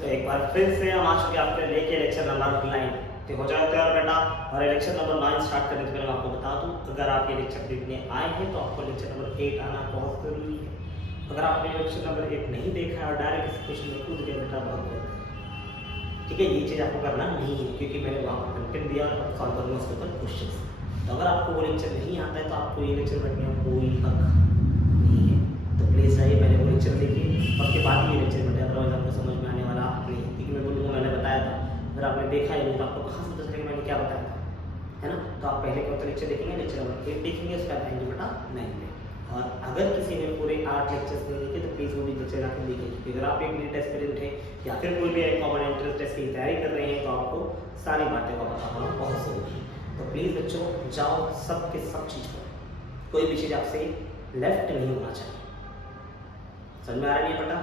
तो एक बार फिर से हम आ चुके हैं आपके लेके लेक्चर नंबर 9। तो हो जाए तैयार बेटा। और लेक्चर नंबर 9 स्टार्ट करने से पहले मैं आपको बता दूं, अगर आप ये लेक्चर देखने आए हैं तो आपको लेक्चर नंबर 8 आना बहुत जरूरी है। अगर आपने लेक्चर नंबर 8 नहीं देखा है और डायरेक्ट इस क्वेश्चन में कूद गए बेटा, बहुत गलत है। ठीक है, ये चीज़ आपको करना नहीं है, क्योंकि मैंने वहाँ पर कंटेंट दिया और सॉल्व करना उसके ऊपर क्वेश्चन। तो अगर आपको वो लेक्चर नहीं आता है तो आपको ये लेक्चर बैठने में कोई हक नहीं है। तो प्लीज़ जाइए, पहले वो लेक्चर देखिए, उसके बाद ये लेक्चर बैठे, अदरवाइज आपको समझ में आने वाला नहीं। क्योंकि मैं बोलूँगा मैंने बताया था, अगर आपने देखा ही नहीं तो आपको कहाँ से पता चलेगा मैंने क्या बताया था, है ना। तो आप पहले कौन सा लेक्चर देखेंगे, लेक्चर नंबर 8 देखेंगे, उसके बाद आएंगे बेटा 9 में। और अगर किसी ने पूरे 8 लेक्चर्स नहीं देखे तो प्लीज़ वो भी लेक्चर आकर देखिए, क्योंकि अगर आप एक नीट एस्पिरेंट है या फिर कोई भी कॉमन एंट्रेंस टेस्ट की तैयारी कर रहे हैं तो आपको सारी बातें का पता होना बहुत ज़रूरी है। तो प्लीज़ बच्चों जाओ सब के सब चीज़ पर, कोई भी चीज़ आपसे लेफ्ट नहीं होना चाहिए। समझ में आ रही है बेटा,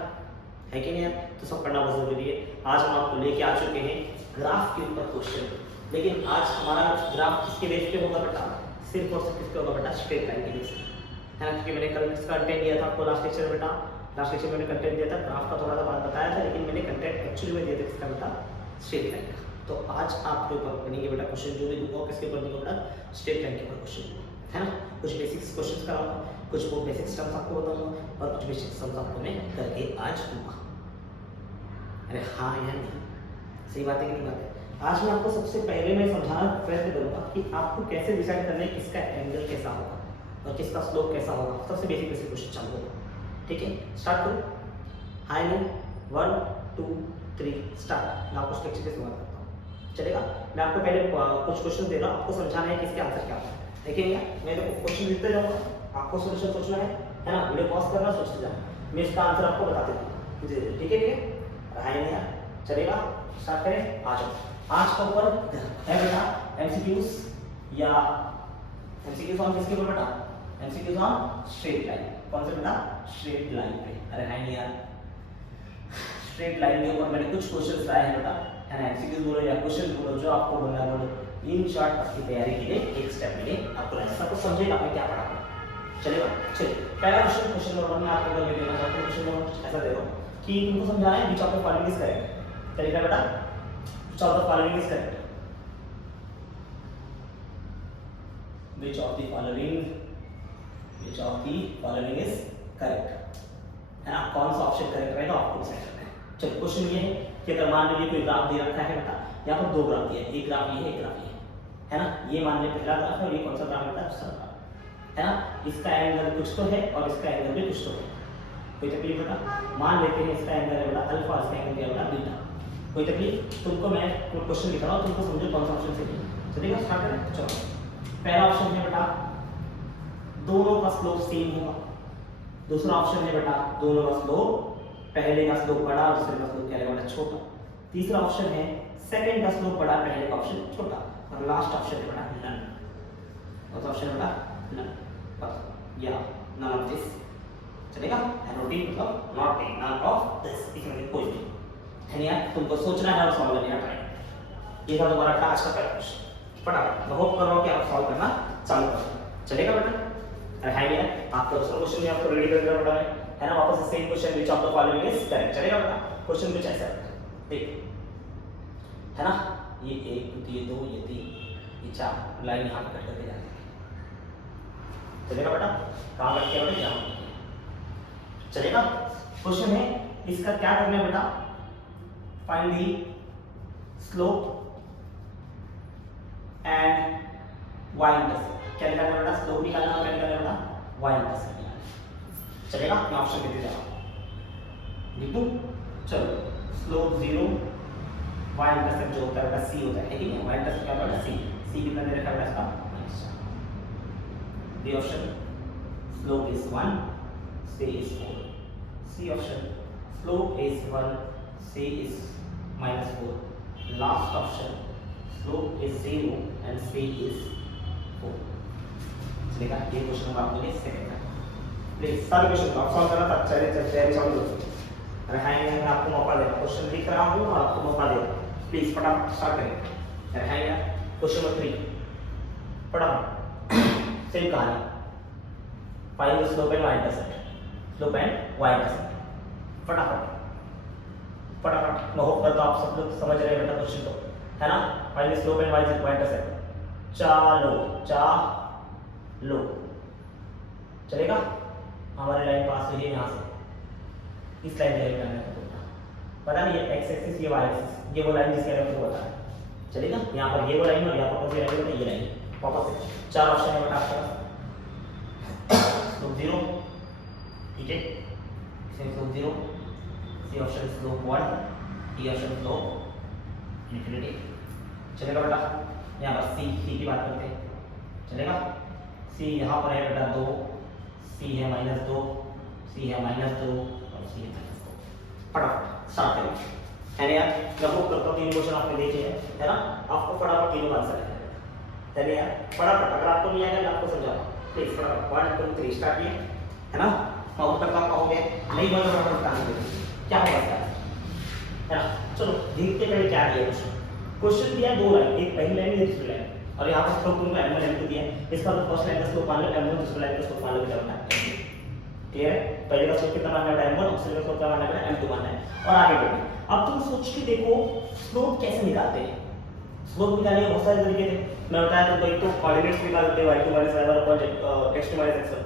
है कि नहीं यार? तो सब पढ़ना बहुत ज़रूरी है। आज हम आपको लेके आ चुके हैं ग्राफ के ऊपर क्वेश्चन, लेकिन आज हमारा ग्राफ किसके बेस पे होगा बेटा? सिर्फ और सिर्फ किसके होगा बेटा? स्ट्रेट लाइन के बेस पे, है ना। क्योंकि मैंने कल इसका कंटेंट दिया था आपको लास्ट लेक्चर में बेटा। लास्ट लेक्चर में मैंने कंटेंट दिया था, ग्राफ का थोड़ा सा बात बताया था, लेकिन मैंने कंटेंट एक्चुअली में दिया था किसका बेटा? स्ट्रेट लाइन का। तो आज आपके ऊपर बनेंगे बेटा क्वेश्चन, जो भी दूंगा किसके ऊपर दूंगा बेटा? स्ट्रेट लाइन के ऊपर क्वेश्चन, है ना। कुछ बेसिक्स क्वेश्चंस कराऊंगा, कुछ वो बेसिक टर्म्स आपको बताऊंगा और कुछ बेसिक टर्म्स आपको मैं करके आज दूंगा। अरे हाँ या नहीं, सही बात है कि नहीं बात है? आज मैं आपको सबसे पहले मैं समझाना प्रयत्न करूंगा कि आपको कैसे डिसाइड करना है किसका एंगल कैसा होगा और किसका स्लोप कैसा होगा। सबसे बेसिक बेसिक क्वेश्चन चालू होगा, ठीक है। स्टार्ट करो, हाई लो, 1 2 3 स्टार्ट। मैं आपको स्ट्रक्चर से शुरुआत करता हूँ, चलेगा। मैं आपको पहले कुछ क्वेश्चन दे रहा हूँ, आपको समझाना है कि इसके आंसर क्या होता है, देखिए यार। मैं तो क्वेश्चन लिखते जाऊँगा, आपको सोल्यूशन सोचना है ना। वीडियो पॉज करना, सोचते जाना, मैं इसका आंसर आपको बताते दूँगा, ठीक है ठीक है। हाई नहीं यार, चलेगा। स्टार्ट करें, आ जाओ। आज का ऊपर है बेटा एमसीक्यूज या एमसीक्यूज ऑन किसके ऊपर बेटा? MCQs on straight line. कौन से बेटा? स्ट्रेट लाइन पे। अरे है नहीं यार, स्ट्रेट लाइन के ऊपर मैंने कुछ क्वेश्चंस लाए हैं बेटा, है ना। एमसीक्यूज बोलो या क्वेश्चन बोलो, जो आपको बोलना है बोलो। इन शॉर्ट आपकी तैयारी के लिए एक स्टेप में आपको लाइफ सबको समझेगा आपने क्या पढ़ा है, चलेगा। चलिए पहला क्वेश्चन, क्वेश्चन नंबर 1 में आपको अगर मैं देना चाहता हूं, क्वेश्चन नंबर ऐसा दे रहा हूं कि तुमको समझाना है which of the following is correct. तरीका बेटा, which of the following is correct, which of the following is correct, है ना। कौन सा ऑप्शन करेक्ट रहेगा आपको डिसाइड करना है। चलो क्वेश्चन ये है कि अगर मान लीजिए कोई ग्राफ दे रखा है बेटा, यहाँ पर दो ग्राफ दिए हैं, एक ग्राफ ये है, एक ग्राफ ये है ना। ये मान लीजिए पहला ग्राफ है और ये कौन सा ग्राफ है बेटा? दूसरा ग्राफ, है ना। इसका एंगल कुछ तो है और इसका एंगल भी कुछ तो है, कोई तकलीफ बेटा? मान लेते हैं इसका एंगल है बेटा अल्फा, इसका एंगल क्या है बेटा? बीटा। कोई तकलीफ? तुमको मैं क्वेश्चन लिख रहा हूँ, तुमको समझो कौन सा ऑप्शन सही है, चलेगा। स्टार्ट करें, चलो। पहला ऑप्शन है बेटा दोनों का स्लोप सेम होगा। दूसरा ऑप्शन है बेटा दोनों का स्लोप, पहले का स्लोप बड़ा और दूसरे का स्लोप क्या है बेटा? छोटा। तीसरा ऑप्शन है सेकंड का स्लोप बड़ा, पहले का ऑप्शन छोटा। और लास्ट ऑप्शन है बेटा नन। कौन सा ऑप्शन है बेटा? नन। बस या नन ऑफ दिस, चलेगा। एनओटी मतलब not a, none of this, इसमें कोई नहीं है। नहीं यार, तुमको सोचना है और सॉल्व करना है। ये था तुम्हारा आज का पहला क्वेश्चन। फटाफट मैं होप कर रहा हूँ कि आप सॉल्व करना चालू करें, चलेगा बेटा। अरे हाई यार, आपका दूसरा क्वेश्चन भी आपको रेडी करके रखा है ना। वापस same question, which of the following is correct, चलेगा बेटा। क्वेश्चन कुछ ऐसा है, देख, है ना। ये 1 ये 2 ये 3 ये 4 लाइन यहाँ पे कट करके जाएगी, चलेगा बेटा। कहाँ कट किया बेटा? यहाँ चलेगा। क्वेश्चन है इसका क्या करना है बेटा? Find the slope and y intercept. क्या निकालना है बेटा? स्लोप निकालना है, क्या निकालना है बेटा? y इंटरसेप्ट निकालना, चलेगा। मैं ऑप्शन देते जा रहा हूं, लिख दूं, चलो। स्लोप 0, y इंटरसेप्ट जो होता है बेटा c होता है कि नहीं? y इंटरसेप्ट क्या होता है? c कितना दे रखा है बेटा इसका? B option slope is 1, c is 4। C option slope is 1, c is -4। Last option slope is 0 and c is 4, चलेगा। ये क्वेश्चन हम आपके लिए सेकंड है। प्लीज सारे क्वेश्चन को आप सॉल्व करना तब तैयारी चालू करो। अरे हाई मैं आपको मौका दे रहा हूँ, क्वेश्चन लिख रहा हूँ और आपको मौका दे रहा हूँ, प्लीज फटाफट स्टार्ट करें। अरे हाई यार, क्वेश्चन नंबर 3 फटाफट सेम कहानी, find the slope and y intercept, slope and y intercept, फटाफट फटाफट मैं होप करता हूँ आप सब लोग समझ रहे हैं बेटा क्वेश्चन को, है ना। Find the slope and Y is intercept. चालो चलेगा। हमारी लाइन पास हुई है यहाँ से, इस लाइन में जाना है पता नहीं है, एक्स एक्सिस ये वाई एक्सिस, ये वो लाइन जिसके बारे में बता है चलेगा। यहाँ पर ये वो लाइन और यहाँ पर कौन सी लाइन है, ये लाइन वापस से 4 ऑप्शन है बेटा आपका। स्लोप 0 ठीक है, इसमें slope 0, C option slope 1, D option slope infinity चलेगा बेटा। यहाँ पर सी की बात करते हैं चलेगा। सी यहाँ पर है बेटा 2, सी है -2, सी है -2 और सी है -2। फटाफट स्टार्ट करें, है ना यार। मैं होप करता हूँ 3 क्वेश्चन आपने देखे हैं, है ना। आपको फटाफट तीनों आंसर है ना यार। फटाफट अगर आपको नहीं आएगा मैं आपको समझाऊंगा, प्लीज फटाफट 1 2 3 स्टार्ट किए, है ना। मैं होप करता हूँ कहोगे नहीं बोल रहा फटाफट काम करें, क्या होगा है ना। चलो देखते पहले क्या दिया क्वेश्चन दिया 2 लाइन, एक पहली लाइन एक दूसरी लाइन, और यहाँ पर स्लोप तुमको m1 m2 दिया है। इसका मतलब फर्स्ट लाइन का स्लोप मान लो m1, दूसरी लाइन का स्लोप मान लो क्या होता है, क्लियर है। पहले का स्लोप कितना मानना है m1, दूसरे का स्लोप क्या मानना है m2 मानना है, और आगे बढ़ो। अब तुम सोच के देखो स्लोप कैसे निकालते हैं। स्लोप निकालने के बहुत सारे तरीके थे, मैं बताया तुमको। एक तो कोऑर्डिनेट्स निकालते हैं y2 - y1 x2 - x1,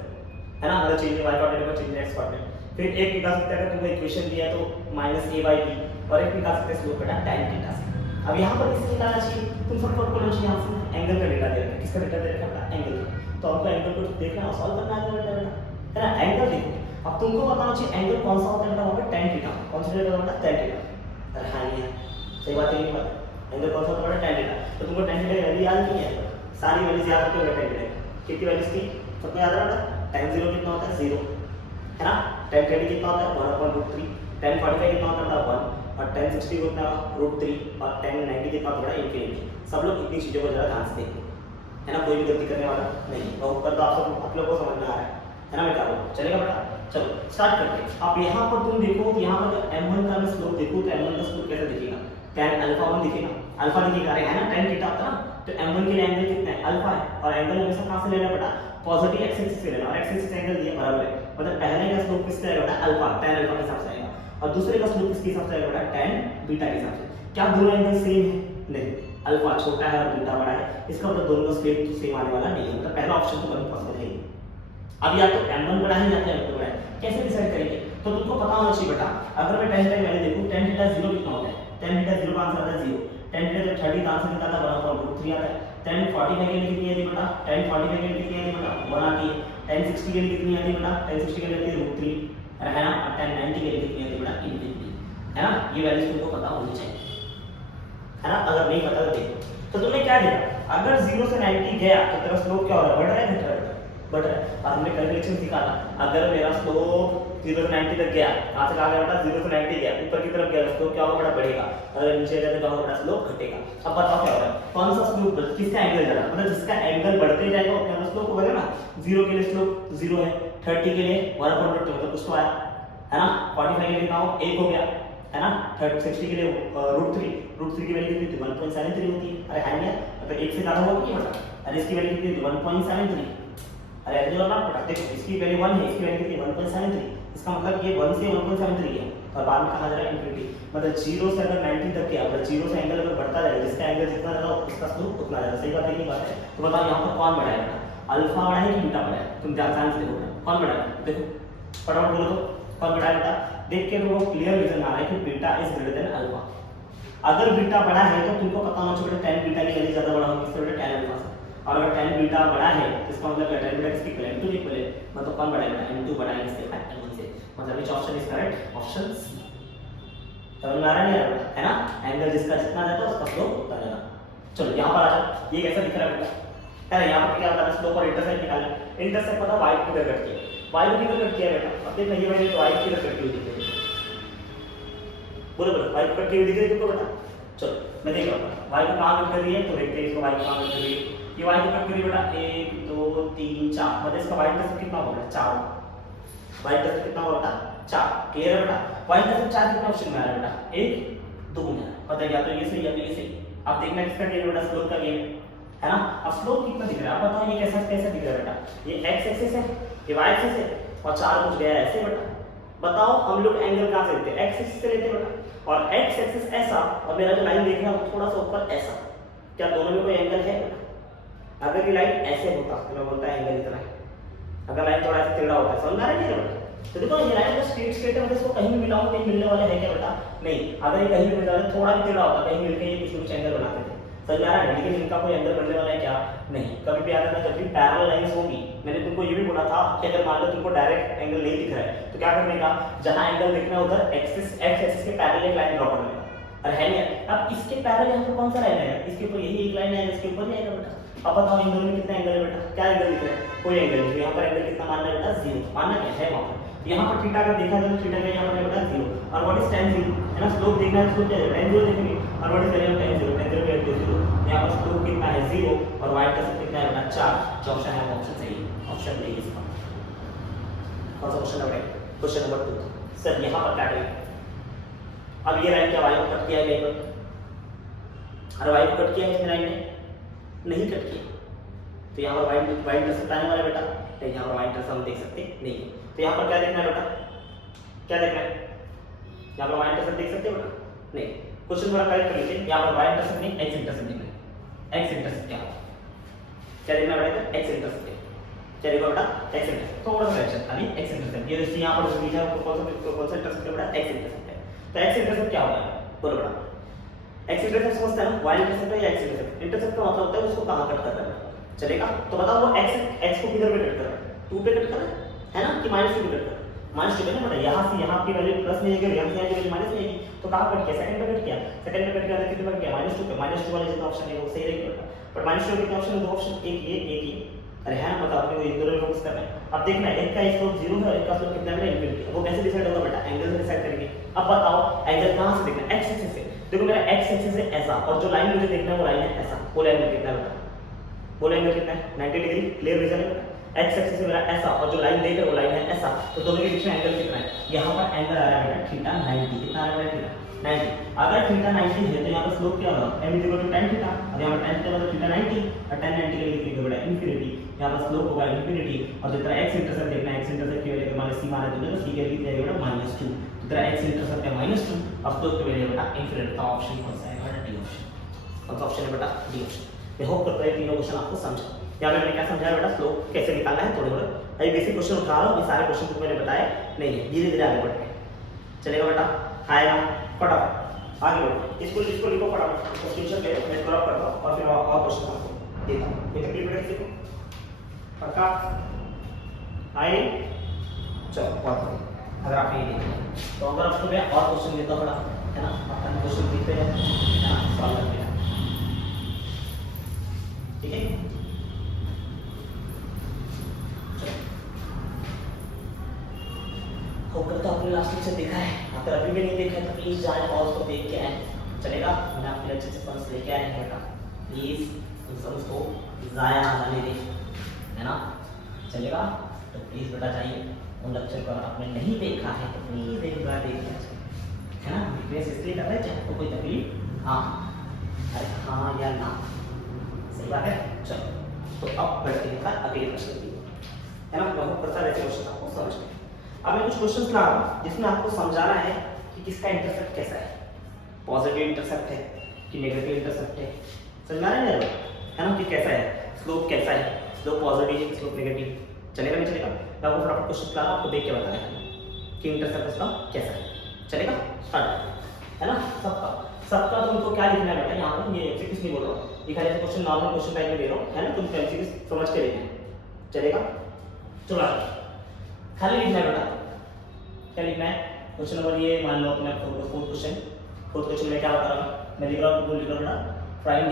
है ना, मतलब चेंज y कोऑर्डिनेट को चेंज x कोऑर्डिनेट। फिर एक निकाल सकते हैं, अगर तुमको इक्वेशन दिया है तो -a/b, और एक निकाल सकते हैं स्लोप बेटा tan थीटा से। अब यहाँ पर किससे निकालना चाहिए, तुम फटाफट बोलो चाहिए यहाँ से एंगल का डेटा दे रखा है, किसका डेटा दे रखा है एंगल का। तो हमको एंगल को देखना और सॉल्व करना है बेटा, है ना। एंगल देखो, अब तुमको बताना चाहिए एंगल कौन सा होता है बेटा, वहां पे tan थीटा, कौन सा डेटा होता है tan थीटा। अरे हां ये सही बात है, ये बात एंगल कौन सा होता है tan थीटा। तो तुमको tan थीटा की वैल्यू याद नहीं है, सारी वैल्यूज याद रखते हो tan थीटा कितनी वैल्यूज थी सबको याद रखना। tan 0 कितना होता है 0, है ना। tan 30 कितना होता है 1/√3, tan 45 कितना होता है 1, और tan 60 कितना √3, और tan 90 कितना होता है इंफिनिटी। सब लोग इतनी चीजों को जरा ध्यान से देखो, है ना, कोई भी गलती करने वाला नहीं। तो ऊपर तो आप लोगों को समझ में आ रहा है ना। मैं क्या बोलूं, चलेगा बेटा। चलो स्टार्ट करते हैं। अब यहाँ पर तुम देखो तो यहाँ पर m1 का मैं स्लोप देखो तो m1 का स्लोप कैसे दिखेगा, tan α1 दिखेगा, अल्फा दिखेगा, अरे है ना, tan थीटा होता ना। तो m1 के लिए एंगल कितना है अल्फा है, और एंगल हमेशा कहां से लेना बेटा, पॉजिटिव एक्स एक्सिस से लेना, और एक्स एक्सिस एंगल दिया बराबर है, मतलब पहले का स्लोप किसका आएगा बेटा अल्फा, tan अल्फा के हिसाब से आएगा, और दूसरे का स्लोप किसके हिसाब से आएगा बेटा tan बीटा के हिसाब से। क्या दोनों एंगल सेम है, नहीं, अल्फा छोटा है और बीटा बड़ा है, इसका मतलब दोनों का स्लोप तो सेम आने वाला नहीं है, मतलब पहला ऑप्शन तो कभी पॉसिबल है। अब या तो m1 बड़ा है या तो m2 बड़ा है, कैसे डिसाइड करेंगे, तो तुमको पता होना चाहिए बेटा। अगर मैं tan थीटा की वैल्यू देखूं, tan थीटा 0 कितना होता है, tan थीटा 0 का आंसर आता है 0, tan थीटा जब 30 का आंसर निकालता है 1/√3 आता है, tan 45 के लिए कितनी आती है बेटा, tan 45 के लिए कितनी आती है बेटा 1 आती है, tan 60 के लिए कितनी आती है बेटा, tan 60 के लिए आती है √3, है ना, और tan 90 के लिए कितनी आती है बेटा इंफिनिटी, है ना। ये वैल्यूज तुमको पता होनी चाहिए, है ना। अगर नहीं पता तो देखो, तो तुमने क्या देखा, अगर 0 से 90 गया तो तेरा स्लोप क्या हो रहा है, बढ़ रहा है घट रहा है, बढ़ रहा है। और हमने कैलकुलेशन निकाला, अगर मेरा स्लोप 0 से 90 तक गया, कहां से कहां गया बेटा 0 से 90 गया, ऊपर की तरफ गया, स्लोप क्या होगा बेटा बढ़ेगा, अगर नीचे गया तो क्या होगा बेटा स्लोप घटेगा। अब बताओ क्या हो रहा है, कौन सा स्लोप, किसका एंगल ज्यादा, मतलब जिसका एंगल बढ़ते जाएगा उतना स्लोप होगा ना। 0 के लिए स्लोप 0 है, 30 के लिए 1/2 मतलब कुछ तो आया, है ना। 45 के लिए कितना हो 1 हो गया, है ना। 60 के लिए √3 की वैल्यू कितनी थी 1.73 होती है, अरे है ना, मतलब 1 से ज्यादा होगा कि बेटा, अरे इसकी वैल्यू कितनी थी 1.73, अरे ऐसे जो ना बेटा देखो, इसकी वैल्यू 1 है, इसकी वैल्यू कितनी 1.73, इसका मतलब ये 1 से 1.73 है, और बाद में कहा जा रहा है इंफिनिटी, मतलब 0 से अगर 90 तक गया, अगर 0 से एंगल अगर बढ़ता जाएगा, जिसका एंगल जितना ज्यादा उसका स्लोप उतना ज्यादा, सही बात है कि बात है। तो बताओ यहाँ पर कौन बड़ा है बेटा, अल्फा बड़ा है कि बीटा बड़ा है, तुम ध्यान से देखो कौन बड़ा है, देखो फटाफट बोलो तो कौन बड़ा है बेटा। देख के तुमको क्लियर रीजन आ रहा है कि beta is greater than alpha. अगर बीटा बड़ा है तो तुमको पता होना चाहिए tan बीटा की वैल्यू ज्यादा बड़ा होगी इससे बेटा tan अल्फा से, और अगर tan बीटा बड़ा है तो इसका मतलब tan बीटा किसके इक्वल है, m2 के इक्वल है, मतलब कौन बड़ा है बेटा m2 बड़ा है इससे m1 से, मतलब which option is correct, option C. समझ में आ रहा है है ना, एंगल जिसका जितना ज्यादा उसका स्लोप उतना ज्यादा। चलो यहां पर आ जाओ, ये कैसा दिख रहा है बेटा, है यहां पर क्या होता है स्लोप और इंटरसेप्ट निकालना, इंटरसेप्ट पता y किधर कटती है, y किधर कटती है बेटा, अब देखो ये वाली तो y किधर कटती हुई दिख रही है, बोलो बोलो y कटती हुई दिख रही है तुमको बेटा। चलो मैं देख रहा हूं y को कहां कट कर रही है, तो देखते हैं इसको y को कहां कट कर रही है, ये y को कट कर रही है बेटा 1 2 3 4, मतलब इसका y इंटरसेप्ट कितना होगा 4, y इंटरसेप्ट कितना होगा बेटा 4, क्लियर है बेटा। y इंटरसेप्ट 4 कितना ऑप्शन में आ रहा है बेटा 1 2 में, पता है या तो ये सही या तो ये सही। अब देखना किसका गेम बेटा, स्लोप का गेम, है ना। अब स्लोप कितना दिख रहा है, आप बताओ ये कैसा कैसा दिख रहा है बेटा, ये x एक्सिस है, ये y एक्सिस है, और 4 कुछ गया है ऐसे बेटा। बताओ हम लोग एंगल कहां से लेते हैं, x एक्सिस से लेते हैं बेटा, और एक्स एक्सिस ऐसा और मेरा जो लाइन देख रहा है वो थोड़ा सा ऊपर ऐसा, क्या दोनों में कोई एंगल है? अगर ये लाइन ऐसे होता तो मैं बोलता एंगल इतना है, अगर लाइन थोड़ा सा टेढ़ा होता है, समझ में आ रहा है बेटा? तो देखो ये लाइन तो स्ट्रेट स्ट्रेट है, मतलब इसको कहीं भी मिलाऊं कहीं मिलने वाला है क्या बेटा? नहीं, अगर ये कहीं भी मिल रहा है थोड़ा भी टेढ़ा होता कहीं मिलके ये कुछ एंगल बनाते थे, समझ में आ रहा है? लेकिन इनका कोई एंगल बनने वाला है क्या? नहीं। कभी भी आता था जब भी पैरेलल लाइंस होंगी, मैंने तुमको ये भी बोला था कि अगर मान लो तुमको डायरेक्ट एंगल नहीं दिख रहा है तो क्या करने का, जहां एंगल दिखना है उधर एक्सिस एक्स एक्सिस के पैरेलल एक लाइन ड्रॉ कर लेना। और है नहीं, अब इसके पैरेलल यहाँ पे कौन सा लाइन है? इसके ऊपर यही एक लाइन है, इसके ऊपर नहीं आएगा बेटा। अब बताओ इन दोनों में कितना एंगल है बेटा? क्या एंगल दिख रहा है? कोई एंगल नहीं। यहाँ पर एंगल कितना मानना है बेटा? 0 मानना क्या है वहां पर। यहाँ पर थीटा का देखा जाए तो थीटा का यहाँ पर है बेटा 0, और व्हाट इज tan 0 है ना, स्लोप देखना है स्लोप क्या है tan 0 देखेंगे, और what is value of tan 0 tan 0 equal to 0। यहाँ पर स्लोप कितना है 0 और y का कितना है बेटा 4। जो ऑप्शन है वो ऑप्शन सही है, ऑप्शन ए इसका। कौन सा क्वेश्चन नंबर है? Question number 2। सर यहाँ पर क्या करें? अब ये लाइन क्या y को कट किया है कहीं पर? अरे y को कट किया है इसमें लाइन ने? नहीं कट किया, तो यहाँ पर y इंटरसेप्ट आने वाला है बेटा, तो यहाँ पर y इंटरसेप्ट हम देख सकते नहीं है। तो यहाँ पर क्या देखना है बेटा? क्या देखना है? यहाँ पर y इंटरसेप्ट देख सकते हो बेटा? नहीं। क्वेश्चन थोड़ा करेक्ट कर लेते हैं। यहाँ पर y इंटरसेप्ट नहीं x इंटरसेप्ट देखना है। x इंटरसेप्ट क्या है? क्या देखना है बेटा? x intercept. क्या देखो बेटा? x intercept. थोड़ा सा करेक्शन खाली x इंटरसेप्ट। ये यहाँ पर जो लिखा है कौन सा इंटरसेप्ट है बेटा? x इंटरसेप्ट है। तो x इंटरसेप्ट क्या होगा? बोलो बेटा। x इंटरसेप्ट समझते हैं ना? y इंटरसेप्ट है या x इंटरसेप्ट? इंटरसेप्ट का मतलब होता है उसको कहां कट कर रहा है, चलेगा? तो बताओ वो x को किधर पे कट कर रहा है? 2 पे कट कर रहा है ना, कि -2 पे कट कर रहा है? -2 पे ना बेटा, यहाँ से यहाँ की वैल्यू प्लस नहीं आएगी, यहाँ से यहाँ की वैल्यू माइनस नहीं आएगी, तो कहां कट किया? सेकंड पे कट किया। सेकंड पे कट किया तो कितने पे कट किया? -2 पे। -2 वाले जितना ऑप्शन है वो सही रहेगा बेटा। पर -2 के कितने ऑप्शन है? 2 ऑप्शन, एक ये एक ये। अरे है ना, मतलब आपने को इन दोनों में फोकस करना है। अब देखना है एक का स्लोप 0 है और एक का स्लोप कितना है? इनफिनिटी। वो कैसे डिसाइड होगा बेटा? एंगल से डिसाइड करेंगे। अब बताओ एंगल कहां से देखना है? x एक्सिस से। देखो मेरा x एक्सिस है ऐसा, और जो लाइन मुझे देखना है वो लाइन है ऐसा। वो एंगल कितना है बेटा? वो एंगल कितना है? 90 डिग्री। क्लियर रीजन है बेटा? x एक्सिस से मेरा ऐसा और जो लाइन देख रहे हो वो लाइन है ऐसा, तो दोनों के बीच में एंगल कितना है? यहाँ पर एंगल आ रहा है बेटा थीटा 90। कितना आ रहा है बेटा? 90। अगर थीटा 90 है तो यहाँ पर स्लोप क्या होगा? m tan थीटा, और यहाँ पर tan थीटा मतलब थीटा 90 और tan 90 के लिए लिखेंगे बेटा इनफिनिटी। यहाँ पर स्लोप होगा इनफिनिटी, और जितना x इंटरसेप्ट देखना है, x इंटरसेप्ट की वैल्यू माइनस c माना दोगे तो c की वैल्यू कितनी आएगी बेटा? -2। जितना x इंटरसेप्ट है -2 और स्लोप की वैल्यू बेटा इनफिनिटी। का ऑप्शन कौन सा है बेटा? D option. कौन सा ऑप्शन है बेटा? D option. मैं होप करता हूं तीनों क्वेश्चन आपको समझ यहाँ पे मैंने क्या समझाया बेटा? स्लोप कैसे निकालना है थोड़े थोड़े। अभी बेसिक क्वेश्चन उठा रहा हूँ, ये सारे क्वेश्चन को मैंने बताए नहीं है, धीरे धीरे आगे बढ़ते हैं। चलेगा बेटा? आएगा फटाफट आगे बढ़ो। इसको लिखो फटाफट, स्क्रीनशॉट ले लो, मैं ड्रॉप करता हूँ और फिर और क्वेश्चन आपको देता हूँ। ये तकलीफ बेटा किसी को पक्का आए? चलो बहुत अगर आप ये देखें तो अगर आपको मैं और क्वेश्चन देता हूँ बड़ा है ना, अपन क्वेश्चन लिखते हैं ना, सॉल्व करते हैं, ठीक है? होप करता हूं आपने लास्ट लेक्चर देखा है। अगर अभी भी नहीं देखा है तो प्लीज जाए और उसको देख के आए, चलेगा? मैंने आपके लेक्चर से फंस लेके आए हैं बेटा, प्लीज उन सब को जाया ना जाने दें, है ना? चलेगा? तो प्लीज बेटा जाइए उन लेक्चर को, अगर आपने नहीं देखा है तो प्लीज एक बार देख लीजिए, है ना? रिक्वेस्ट इसलिए कर रहे हैं चाहे आपको कोई तकलीफ हाँ अरे हाँ या ना, सही बात है। चलो तो अब बढ़ते हैं अगले प्रश्न की, है ना? बहुत पता रहते क्वेश्चन आपको समझ में। अब मैं कुछ क्वेश्चन ला रहा हूं जिसमें आपको समझाना है कि किसका इंटरसेप्ट कैसा है, पॉजिटिव इंटरसेप्ट है कि नेगेटिव इंटरसेप्ट है, समझ में आ रहा है ना? कि कैसा है, स्लोप कैसा है, स्लोप पॉजिटिव है स्लोप नेगेटिव, चलेगा नहीं चलेगा? मैं आपको फटाफट क्वेश्चन ला रहा हूं, आपको देख के बताना है कि इंटरसेप्ट उसका कैसा है, चलेगा? स्टार्ट, है ना? सबका तुमको क्या लिखना है बेटा? यहाँ पर ये एमसीक्यूज नहीं बोल रहा हूँ, ये खाली क्वेश्चन नॉर्मल क्वेश्चन टाइप में दे रहा हूँ, है ना? तुमको एमसीक्यूज समझ के लिखना है, चलेगा? चलो खाली लिखना है बेटा। क्या लिखना है? क्वेश्चन नंबर ये मान लो अपने फोर्थ क्वेश्चन में क्या बता रहा हूँ मैं, लिख रहा हूँ बेटा find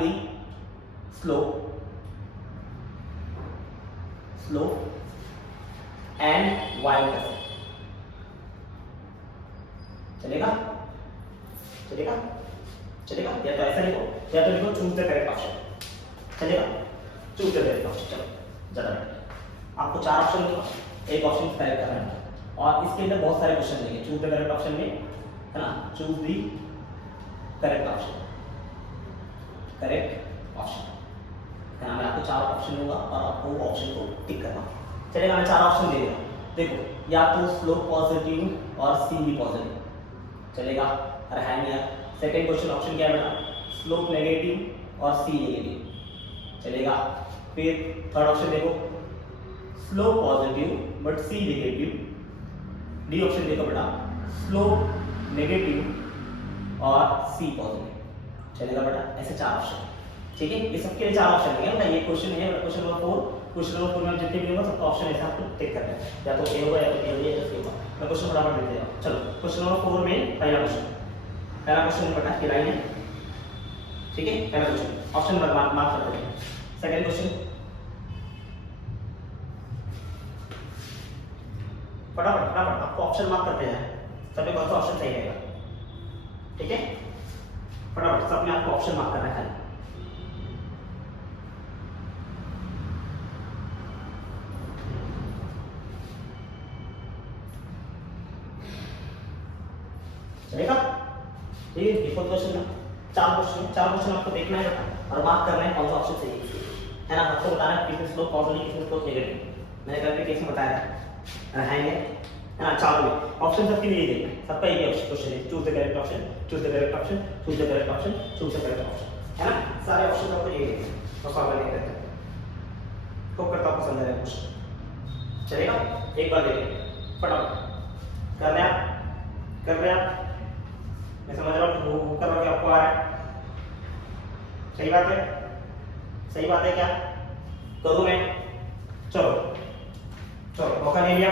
the slope and y intercept, चलेगा? या तो ऐसा लिखो या तो लिखो चूज द करेक्ट ऑप्शन, चलेगा? Choose the correct option. चलो ज्यादा बेटर, आपको 4 ऑप्शन होगा, एक ऑप्शन करेक्ट करना है और इसके अंदर बहुत सारे क्वेश्चन देंगे। चूज द करेक्ट ऑप्शन में, है ना? चूज द करेक्ट ऑप्शन, है ना? मैं आपको 4 ऑप्शन दूंगा और आपको वो ऑप्शन को टिक करना, चलेगा? मैं 4 ऑप्शन दे रहा हूँ, देखो या तो स्लोप पॉजिटिव और सी भी पॉजिटिव चलेगा, और है नहीं यार। सेकंड क्वेश्चन ऑप्शन क्या है बेटा, स्लोप नेगेटिव और सी नेगेटिव चलेगा। फिर थर्ड ऑप्शन देखो, slope positive but C negative. D option देखो बेटा, स्लोप नेगेटिव और सी पॉजिटिव चलेगा बेटा। ऐसे चार ऑप्शन, ठीक है। ये सबके लिए चार ऑप्शन है बेटा। ये क्वेश्चन है क्वेश्चन नंबर 4। क्वेश्चन नंबर 4 में जितने भी होगा सबका ऑप्शन ऐसा आपको टिक करना है, या तो ए होगा या तो बी होगा या तो सी होगा। मैं क्वेश्चन फटाफट देते जाओ। चलो क्वेश्चन नंबर 4 में पहला क्वेश्चन बेटा ये लाइन है, ठीक है। पहला क्वेश्चन ऑप्शन नंबर मार्क कर देते हैं। सेकंड क्वेश्चन फटाफट आपको ऑप्शन मार्क करते हैं, सब में कौन सा ऑप्शन सही रहेगा, ठीक है। फटाफट सब में आपको ऑप्शन मार्क करना है। चलेगा, ठीक है। डिफॉल्ट क्वेश्चन में चार क्वेश्चन आपको देखना है और मार्क करना है कौन सा ऑप्शन सही है ना। आपको बताना है किसमें स्लोप पॉजिटिव किसमें स्लोप नेगेटिव। मैंने कल के केस में बताया है ना। चारों में ऑप्शन सबके लिए देखना है, सबका एक ही क्वेश्चन है, choose the correct option, choose the correct option, choose the correct option, choose the correct option, है ना। सारे ऑप्शन आपको ये देखना है तो सॉल्व करने करते हैं। होप करता हूं पसंद आया क्वेश्चन, चलेगा। एक बार देखिए फटाफट कर रहे हैं आप। मैं समझ रहा हूँ वो कर रहा हूँ कि आपको आ रहा है, सही बात है, सही बात है क्या करूँ मैं। चलो मौका नहीं लिया।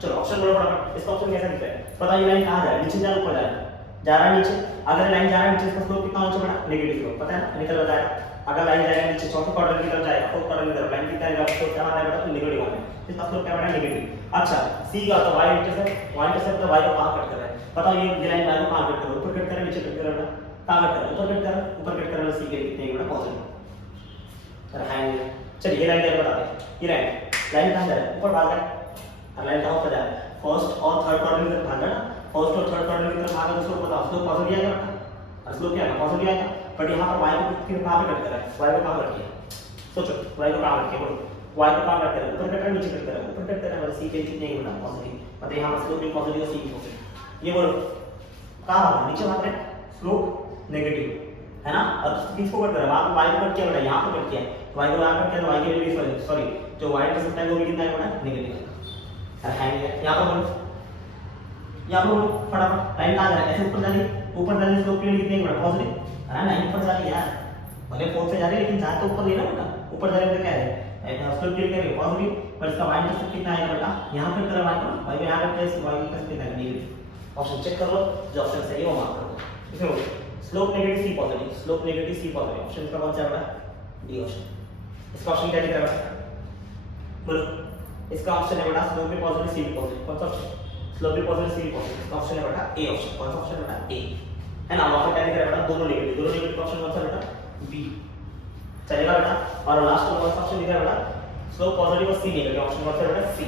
चलो ऑप्शन बोलो फटाफट। इसका ऑप्शन कैसा दिखता है, पता ये लाइन कहाँ जा रहा है, नीचे जा रहा है ऊपर जा रहा है नीचे। अगर लाइन जा रहा है नीचे इसका स्लोप कितना होना चाहिए, नेगेटिव स्लोप, पता है ना, निकल बताया। अगर लाइन जाएगा नीचे चौथे क्वाड्रेंट की तरफ जाएगा, फोर्थ क्वाड्रेंट की तरफ लाइन कितना जाएगा, स्लोप क्या आएगा तो नेगेटिव आएगा, इसका स्लोप क्या बना नेगेटिव। अच्छा सी का तो y इंटरसेप्ट तो y को कहां कट कर रहा है, बताओ ये लाइन y को कहां कट कर रहा है, ऊपर कट कर रहा है नीचे कट कर रहा है, कहां कट कर रहा है, ऊपर कट कर रहा है। सी के कितने बड़ा पॉजिटिव। अरे हां चलिए ये लाइन क्या बताते हैं, ये लाइन कहां जा रहा है, ऊपर भाग रहा है, और लाइन कहां ऊपर जा रहा है, फर्स्ट और थर्ड क्वाड्रेंट की तरफ भाग रहा है ना। फर्स्ट और थर्ड क्वाड्रेंट की तरफ भागा तो स्लोप बताओ, स्लोप पॉजिटिव आएगा बेटा, स्लोप क्या आएगा पॉजिटिव आएगा। बट यहाँ पर y को कहां पे कट कर रहा है, y को कहां कट किया, सोचो y को कहां कट किया, बोलो y को कहां कट कर रहा है, ऊपर कट कर रहा है नीचे कट कर रहा है, ऊपर कट कर रहा है, मतलब c के कितने ही बना पॉजिटिव, मतलब यहाँ पर स्लोप भी पॉजिटिव और c भी पॉजिटिव। ये बोलो कहां भागा, नीचे भाग रहा है, स्लोप नेगेटिव है ना। और किसको कट कर रहा है, y को कट किया बेटा, यहाँ पे कट किया y को यहाँ कट किया तो y के वैल्यू सॉरी जो y इंटरसेप्ट है वो भी कितना है बेटा नेगेटिव है। यहाँ पर बोलो फटाफट लाइन कहां जा रहा है, ऐसे ऊपर जा रही है, ऊपर जा रही है, स्लोप के लिए कितने बड़ा पॉजिटिव है ना, लाइन ऊपर जा रही है यार, भले फोर्थ से जा रही है लेकिन जा तो ऊपर नहीं ना बेटा, ऊपर जा रही है तो क्या है स्लोप के लिए पॉजिटिव, पर इसका y इंटरसेप्ट कितना आएगा बेटा, यहाँ पे कर y को y को यहाँ पे प्लस y इंटरसेप्ट कितना है नेगेटिव। ऑप्शन चेक कर लो, जो ऑप्शन सही है वो मार्क कर दो। इसमें स्लोप नेगेटिव सी पॉजिटिव, स्लोप नेगेटिव सी पॉजिटिव, ऑप्शन इसका कौन सा है बेटा, डी ऑप्शन। इसका ऑप्शन क्या दिख रहा है बोलो, इसका ऑप्शन है बेटा स्लोप भी पॉजिटिव सी भी पॉजिटिव, कौन सा ऑप्शन, स्लोप भी पॉजिटिव सी भी पॉजिटिव, इसका ऑप्शन है बेटा ए ऑप्शन। कौन सा ऑप्शन है बेटा, ए है ना। वहां पे क्या दिख रहा है बेटा, दोनों नेगेटिव ऑप्शन कौन सा बेटा, बी चलेगा बेटा। और लास्ट में कौन सा ऑप्शन दिख रहा है बेटा, स्लोप पॉजिटिव और सी नेगेटिव, ऑप्शन कौन सा बेटा, सी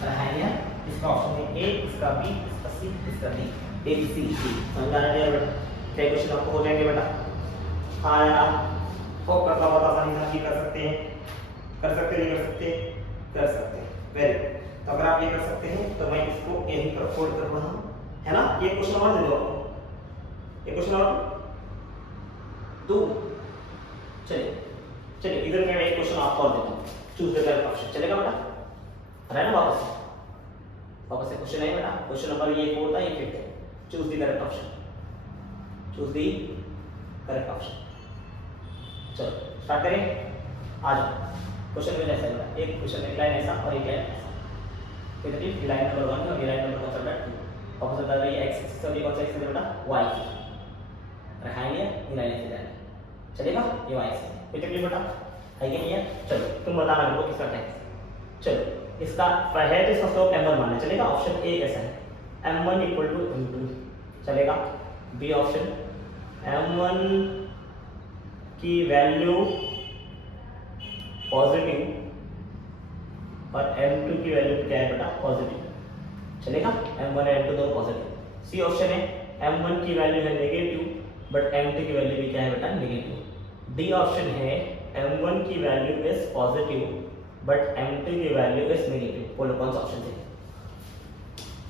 है यार। इसका ऑप्शन है ए, इसका बी, इसका सी, इसका D, A B C D. समझ आ रहा है बेटा, क्या क्वेश्चन आपको हो जाएंगे बेटा। हां यार फोक करना बहुत आसानी से आप कर सकते हैं, कर सकते नहीं कर सकते, कर सकते हैं, वेरी गुड। तो अगर आप ये कर सकते हैं तो मैं इसको यहीं पर फोल्ड कर रहा हूं, है ना। ये क्वेश्चन और दे दो आपको, ये क्वेश्चन और दो। चलिए इधर मैं एक क्वेश्चन आपको और देता हूं, चूज द करेक्ट ऑप्शन, चलेगा बेटा, है ना। वापस से क्वेश्चन है बेटा, क्वेश्चन नंबर ये 4 था, ये 5 है। Choose the correct option, choose the correct option. चलो स्टार्ट करें, आ जाओ। क्वेश्चन में ऐसा है, एक क्वेश्चन एक लाइन ऐसा और एक लाइन ऐसा, फिर ये लाइन नंबर 1 और ये लाइन नंबर कौन सा बेटा 2, ऑपोजिट बता रही है x एक्सिस और ये कौन सा एक्सिस है बेटा y एक्सिस, रखाएंगे ये लाइन ऐसे जाएगी, चलेगा ये y एक्सिस। कोई तकलीफ बेटा है कि नहीं है, चलो तुम बताना मेरे को किसका टेक्स्ट। चलो इसका है तो इसका स्लोप m1 मानना चलेगा, ऑप्शन ए कैसा है, m1 = m2 चलेगा। बी ऑप्शन m1 की वैल्यू पॉजिटिव और m2 की वैल्यू क्या है बेटा पॉजिटिव, चलेगा। m1 और m2 दोनों पॉजिटिव। सी ऑप्शन है m1 की वैल्यू है नेगेटिव बट m2 की वैल्यू भी क्या है बेटा नेगेटिव। डी ऑप्शन है m1 की value is positive but m2 की वैल्यू इज नेगेटिव। बोलो कौन सा ऑप्शन है,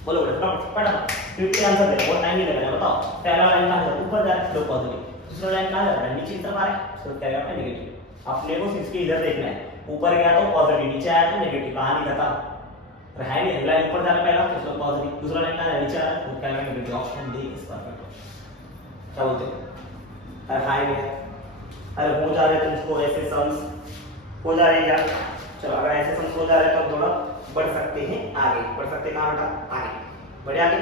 बोलो बेटा फटाफट 50 आंसर दे, बहुत टाइम नहीं लगेगा। बताओ पहला लाइन कहां है, ऊपर जा रहा है, स्लोप पॉजिटिव। दूसरा लाइन कहां जा रहा है, नीचे की तरफ आ रहा है, स्लोप क्या है नेगेटिव। अपने को इसके इधर देखना है, ऊपर गया तो पॉजिटिव, नीचे आया तो नेगेटिव, कहानी खत्म। है नहीं, लाइन ऊपर जा रहा है पहला तो स्लोप पॉजिटिव, दूसरा लाइन कहां है, नीचे आ रहा है, स्लोप क्या है negative. Option D is perfect. क्या बोलते हो? अरे हाई में, अरे हो जा रहे तुमको ऐसे सम्स हो जा रहे क्या? चलो अगर ऐसे सम्स हो जा रहे तो थोड़ा बढ़ सकते हैं आगे, बढ़ सकते कहां बेटा, आगे बढ़े आगे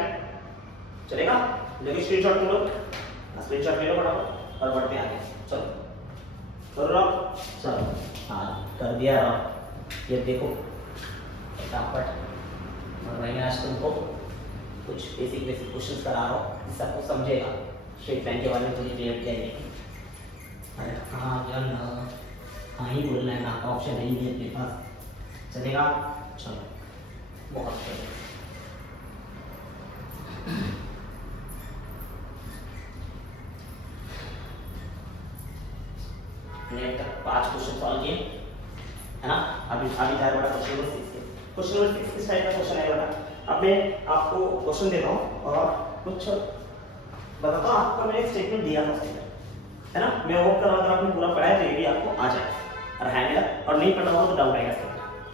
चलेगा। लेकिन स्क्रीनशॉट तुम लोग स्क्रीनशॉट ले लो फटाफट और बढ़ते हैं आगे। चलो करो, चलो हाँ कर दिया। ये देखो फटाफट, और मैंने आज तुमको कुछ बेसिक क्वेश्चंस करा रहा हूँ, जिससे आपको समझेगा स्ट्रेट लाइन के बारे में थोड़ी क्लियर किया जाएगी। अरे हाँ यार हाँ ही बोलना है ना, ऑप्शन नहीं है अपने पास, चलेगा। चलो बहुत बढ़िया। हमने अब तक 5 क्वेश्चन सॉल्व किए है ना। अभी जा रहा है क्वेश्चन नंबर 6 के। क्वेश्चन नंबर 6 किस टाइप का क्वेश्चन है बेटा, अब मैं आपको क्वेश्चन देता हूँ और कुछ बताता हूँ। आपको मैंने एक स्टेटमेंट दिया था है ना, मैं होप कर रहा था आपने पूरा पढ़ा है तो ये भी आपको आ जाए। और है मेरा, और नहीं पढ़ा होगा तो डाउट आएगा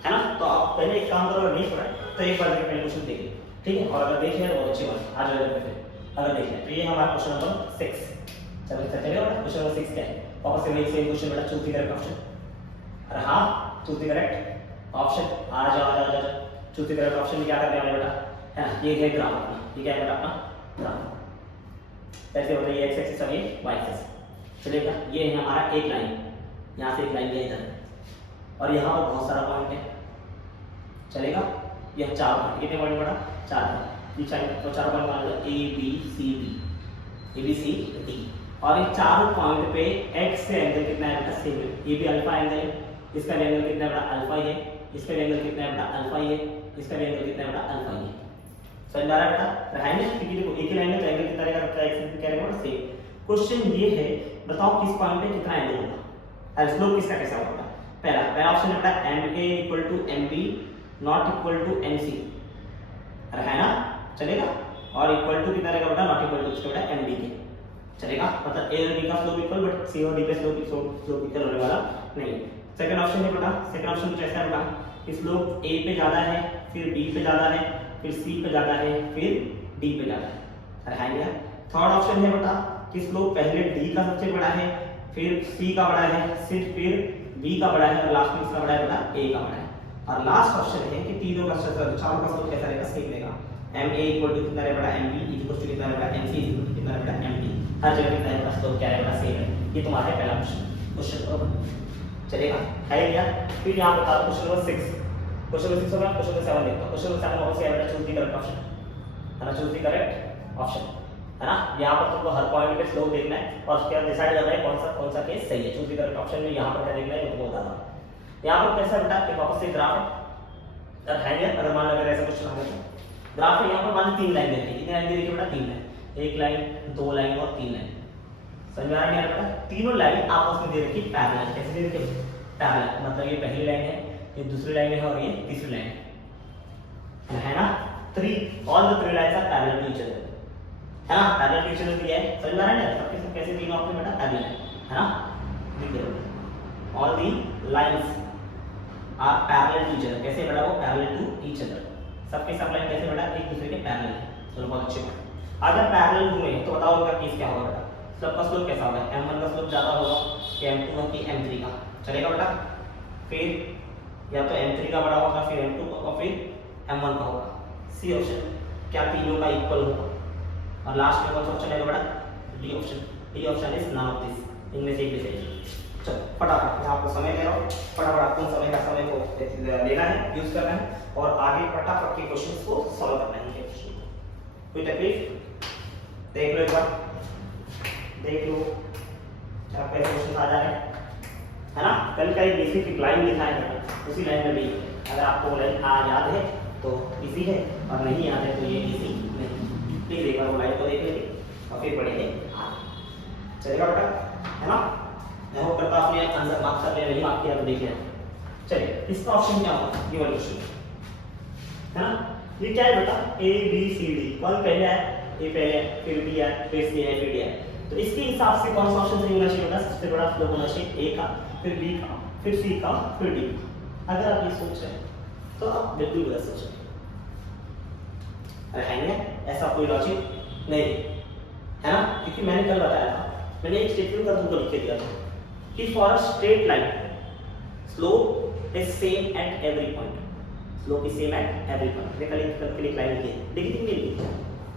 है ना। तो आप पहले एक काम करो, अगर नहीं पढ़ा तो एक बार पहले क्वेश्चन देखिए, ठीक है। और अगर देख लिया तो बहुत अच्छी बात, आ जाएगा फिर अगर देख लिया तो। ये हमारा क्वेश्चन नंबर 6। चलो चलेगा बेटा, क्वेश्चन नंबर 6 क्या है, वापस से वही सेम क्वेश्चन बेटा, चूज द करेक्ट ऑप्शन। अरे हाँ चूज द करेक्ट ऑप्शन, आ जाओ आ जाओ। चूज द करेक्ट ऑप्शन क्या करने वाले बेटा, है ना। ये है ग्राफ अपना, ये क्या है बेटा अपना ग्राफ। कैसे होता है, ये एक्स एक्सिस और ये वाई एक्सिस, चलेगा। ये है हमारा एक लाइन, यहाँ से एक लाइन गया इधर, और यहाँ पर बहुत सारा पॉइंट है, चलेगा। यह 4 पॉइंट, कितने पॉइंट बेटा, 4 पॉइंट। ये 4 पॉइंट मान लो ए बी सी डी, और इन चारों पॉइंट पे एक्स से एंगल कितना है बेटा, सेम है। ये भी अल्फा एंगल है, इसका एंगल कितना है बेटा, अल्फा है। इसका एंगल कितना है बेटा, अल्फा है। इसका एंगल कितना है बेटा, अल्फा है। समझ आ रहा है बेटा, है ना। क्योंकि देखो एक ही लाइन में तो एंगल कितना रहेगा, एक्स क्या रहेगा सेम। क्वेश्चन ये है, बताओ किस पॉइंट पे कितना एंगल होगा, और स्लोप किसका कैसा होगा। पहला ऑप्शन है बेटा MA = MB not equal to MC, अरे है ना, चलेगा। और इक्वल टू कितना रहेगा बेटा, नॉट इक्वल टू इसका बेटा MD के, चलेगा। मतलब A और B का स्लोप इक्वल, बट C और D का स्लोप इक्वल होने वाला नहीं। सेकंड ऑप्शन है बेटा, सेकंड ऑप्शन कुछ ऐसा है बेटा कि स्लोप A पे ज्यादा है, फिर B पे ज्यादा है, फिर C पे ज्यादा है, फिर D पे ज्यादा है, अरे है ना। थर्ड ऑप्शन है बेटा कि स्लोप पहले D का सबसे बड़ा है, फिर C का बड़ा है, फिर B का बड़ा है, और लास्ट में इसका बड़ा है बेटा A का बड़ा है। और लास्ट ऑप्शन है कि तीनों का चारों का स्लोप कैसा रहेगा, सेम रहेगा। MA = कितना रहेगा बेटा, MB = कितना रहेगा, MC = कितना रहेगा, MD। हर जगह कितना रहेगा स्लोप क्या रहेगा, सेम है। ये तुम्हारा है पहला क्वेश्चन, चलेगा है क्या। फिर यहां बता दो क्वेश्चन नंबर 6, क्वेश्चन नंबर 6 होगा। क्वेश्चन नंबर 7 देखो, क्वेश्चन नंबर 7 में ऑप्शन है बेटा, चूज द करेक्ट ऑप्शन, है ना, चूज द करेक्ट ऑप्शन, है ना। यहाँ पर तुमको हर पॉइंट पे स्लोप देखना है और क्या डिसाइड करना है कौन सा केस सही है। चूज द करेक्ट ऑप्शन में यहाँ पर क्या देखना है, तुमको बता रहा हूँ। यहाँ पर कैसा बेटा कि वापस से ग्राफ है क्या, अगर मान लो अगर ऐसा क्वेश्चन आ गया तो ग्राफ है। यहाँ पर मान लो 3 लाइन देखी, कितनी लाइन देखी बेटा, 3 लाइन, 1 लाइन 2 लाइन और 3 लाइन। समझ में आ रहा है बेटा, तीनों लाइन आपस में दे रखी पैरेलल, कैसे दे रखी पैरेलल, मतलब ये पहली लाइन है, ये दूसरी लाइन है और ये तीसरी लाइन है ना। All the 3 lines are parallel to each other, है ना, पैरेलल टू ईच अदर दिया है। समझ में आ रहा है ना, सबके सब कैसे तीनों आपने बेटा पैरेलल है ना, देखिए all the lines are parallel to each other, कैसे बेटा वो पैरेलल टू ईच अदर, सबके सब लाइन कैसे बेटा एक दूसरे के पैरेलल है। चलो बहुत अच्छी बात। अगर पैरेलल हुए तो बताओ उनका केस क्या होगा बेटा, सबका स्लोप कैसा होगा, M1 का स्लोप ज्यादा होगा कि M2 का कि M3 का, चलेगा बेटा। फिर या तो M3 का बड़ा होगा, फिर M2 का और फिर M1 का होगा। सी ऑप्शन क्या तीनों का इक्वल होगा, और लास्ट में कौन सा ऑप्शन है बेटा, D option. D option is none of this, इनमें से एक भी सही। चलो फटाफट मैं आपको समय दे रहा हूँ, फटाफट आपको समय को लेना है, यूज करना है और आगे फटाफट के क्वेश्चंस को सॉल्व करना है। कोई तकलीफ, देख लो एक बार, देख लो क्या कैसे क्वेश्चन आ जा रहे हैं, है ना। कल का एक बेसिक लाइन लिखा है, उसी लाइन में भी अगर आपको लाइन याद है तो इजी है, और नहीं याद है तो ये इजी नहीं। प्लीज एक बार वो लाइन को देख लीजिए और फिर पढ़ेंगे, चलेगा बेटा, है ना। मैं होप करता हूं आपने आंसर मार्क कर लिया, नहीं मार्क किया तो देख लिया। चलिए इसका ऑप्शन क्या होगा, ये वाला क्वेश्चन है ना। ये क्या है बेटा, ए बी सी डी, कौन पहले है, ए पहले है, फिर बी है, फिर सी है, फिर डी है। तो इसके हिसाब से कौन सा ऑप्शन सही होना चाहिए बेटा, सबसे बड़ा स्लोप होना चाहिए ए का, फिर बी का, फिर सी का, फिर डी का। अगर आप ये सोच रहे हैं तो आप बिल्कुल गलत सोच रहे हैं, ऐसा कोई लॉजिक नहीं है ना, क्योंकि मैंने कल बताया था, मैंने एक स्टेटमेंट का तुमको लिख के दिया था कि for a straight line slope is same at every point, slope is same at every point. ये कल एक लाइन लिखी है, लिखी थी नहीं लिखी,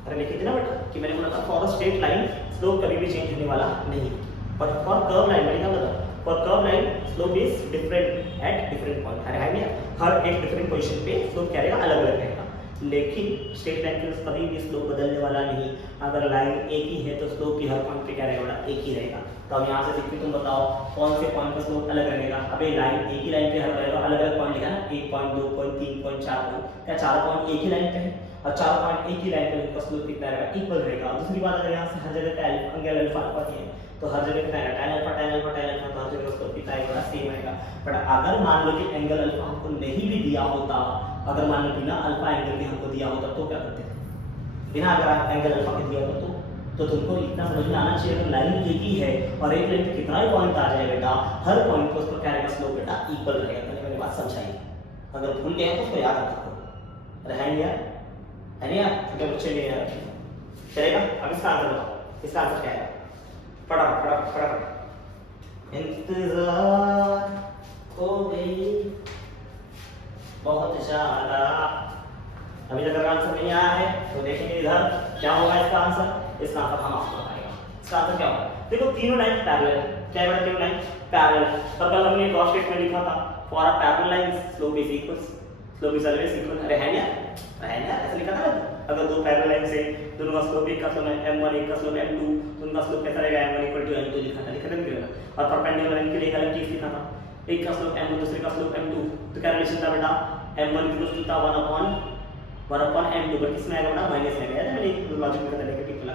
अरे लिखी थी ना बेटा कि मैंने बोला था for a straight line slope कभी भी चेंज होने वाला नहीं, बट फॉर कर्व लाइन मैंने क्या बोला, for curve line slope is different at different point. अरे है नहीं, हर एक डिफरेंट पोजीशन पे स्लोप क्या रहेगा, अलग अलग रहेगा, लेकिन स्ट्रेट लाइन के कभी भी स्लोप बदलने वाला नहीं। अगर लाइन एक ही है तो स्लोप की हर पॉइंट पे क्या रहेगा, एक ही रहेगा। तो अब यहाँ से देखिए, तुम बताओ कौन से पॉइंट का स्लोप अलग रहेगा। अबे लाइन एक ही लाइन पे हर रहेगा, अलग अलग पॉइंट लिखा ना, 1 पॉइंट 2 पॉइंट 3 पॉइंट 4 पॉइंट, क्या 4 पॉइंट एक ही लाइन पे है और 4 पॉइंट एक ही लाइन पे उनका स्लोप कितना रहेगा, इक्वल रहेगा। दूसरी बात, अगर यहाँ से हर जगह का एंगल अल्फा अल्फा है तो हर जगह कितना आएगा, tan alpha tan alpha tan alpha, तो हर जगह स्लोप कितना आएगा, सेम आएगा। बट अगर मान लो कि एंगल अल्फा हमको नहीं भी दिया होता, अगर मान लो बिना अल्फा एंगल के हमको दिया होता तो क्या करते थे, बिना अगर एंगल अल्फा के दिया होता तो तुमको इतना समझ में आना चाहिए, अगर लाइन एक ही है और एक लाइन पे कितना भी पॉइंट आ जाए बेटा, हर पॉइंट पर उसका क्या रहेगा, स्लोप बेटा इक्वल रहेगा। मैंने बात समझाई, अगर भूल गए तो उसको याद रखो। अरे है नहीं यार, छोटे बच्चे नहीं यार, चलेगा। अब इसका आंसर बताओ, इसका आंसर क्या है, फटाफट फटाफट फटाफट। इंतजार हो गई बहुत ज्यादा, अभी तक अगर आंसर नहीं आया है तो देखेंगे इधर क्या होगा इसका आंसर। इसका आंसर हम आपको बताएगा, इसका आंसर क्या होगा। देखो तीनों लाइन पैरेलल है, क्या है, तीनों लाइन पैरेलल है। पर कल हमने गॉस स्टेटमेंट लिखा था, for a parallel line slope is equal, slope is always equal. अरे है ना, ऐसा लिखा था ना, अगर दो पैरेलल लाइन से दोनों का स्लोप एक का स्लोप m1 एक का स्लोप m2, तो उनका स्लोप कैसा रहेगा, m1 = m2 लिखा था नहीं। और परपेंडिकुलर लाइन के लिए अलग चीज लिखा था, एक का स्लोप m1 दूसरे का स्लोप m2, तो क्या रिलेशन था बेटा, m1 = 1/m2, बट किसमें आएगा बेटा, माइनस में आएगा। मैंने लॉजिक में बताया कि कितना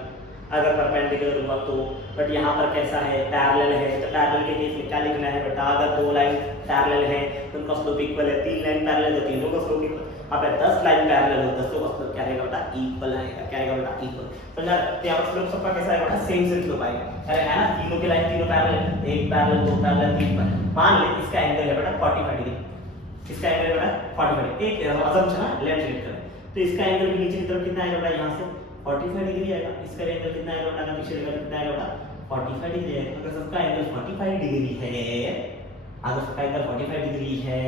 अगर परपेंडिकुलर हुआ तो, बट यहाँ पर कैसा है, पैरेलल है, तो पैरेलल के केस में क्या लिखना है बेटा, अगर दो लाइन पैरेलल है तो उनका स्लोप इक्वल है, 3 लाइन पैरेलल है तीनों का स्लोप इक्वल, अब 10 लाइन पैरेलल हो 10 का स्लोप क्या रहेगा बेटा, इक्वल आएगा। क्या आएगा बेटा, इक्वल। तो यहाँ पर स्लोप सबका कैसा आएगा बेटा, सेम स्लोप आएगा। अरे है ना, तीनों की लाइन तीनों पैरेलल, एक पैरेलल दो पैरेलल तीन पैरेलल। मान ले इसका एंगल है बेटा 45 डिग्री, इसका एंगल है बेटा 45 डिग्री, एक असम्पशन है, लेफ्ट साइड का, तो इसका एंगल भी नीचे की तरफ कितना आएगा बेटा, यहाँ से 45 डिग्री आएगा। इसका एंगल कितना आएगा बेटा, पीछे एंगल कितना आएगा बेटा, 45 डिग्री आएगा। अगर सबका एंगल 45 डिग्री है, अगर सबका एंगल 45 डिग्री है,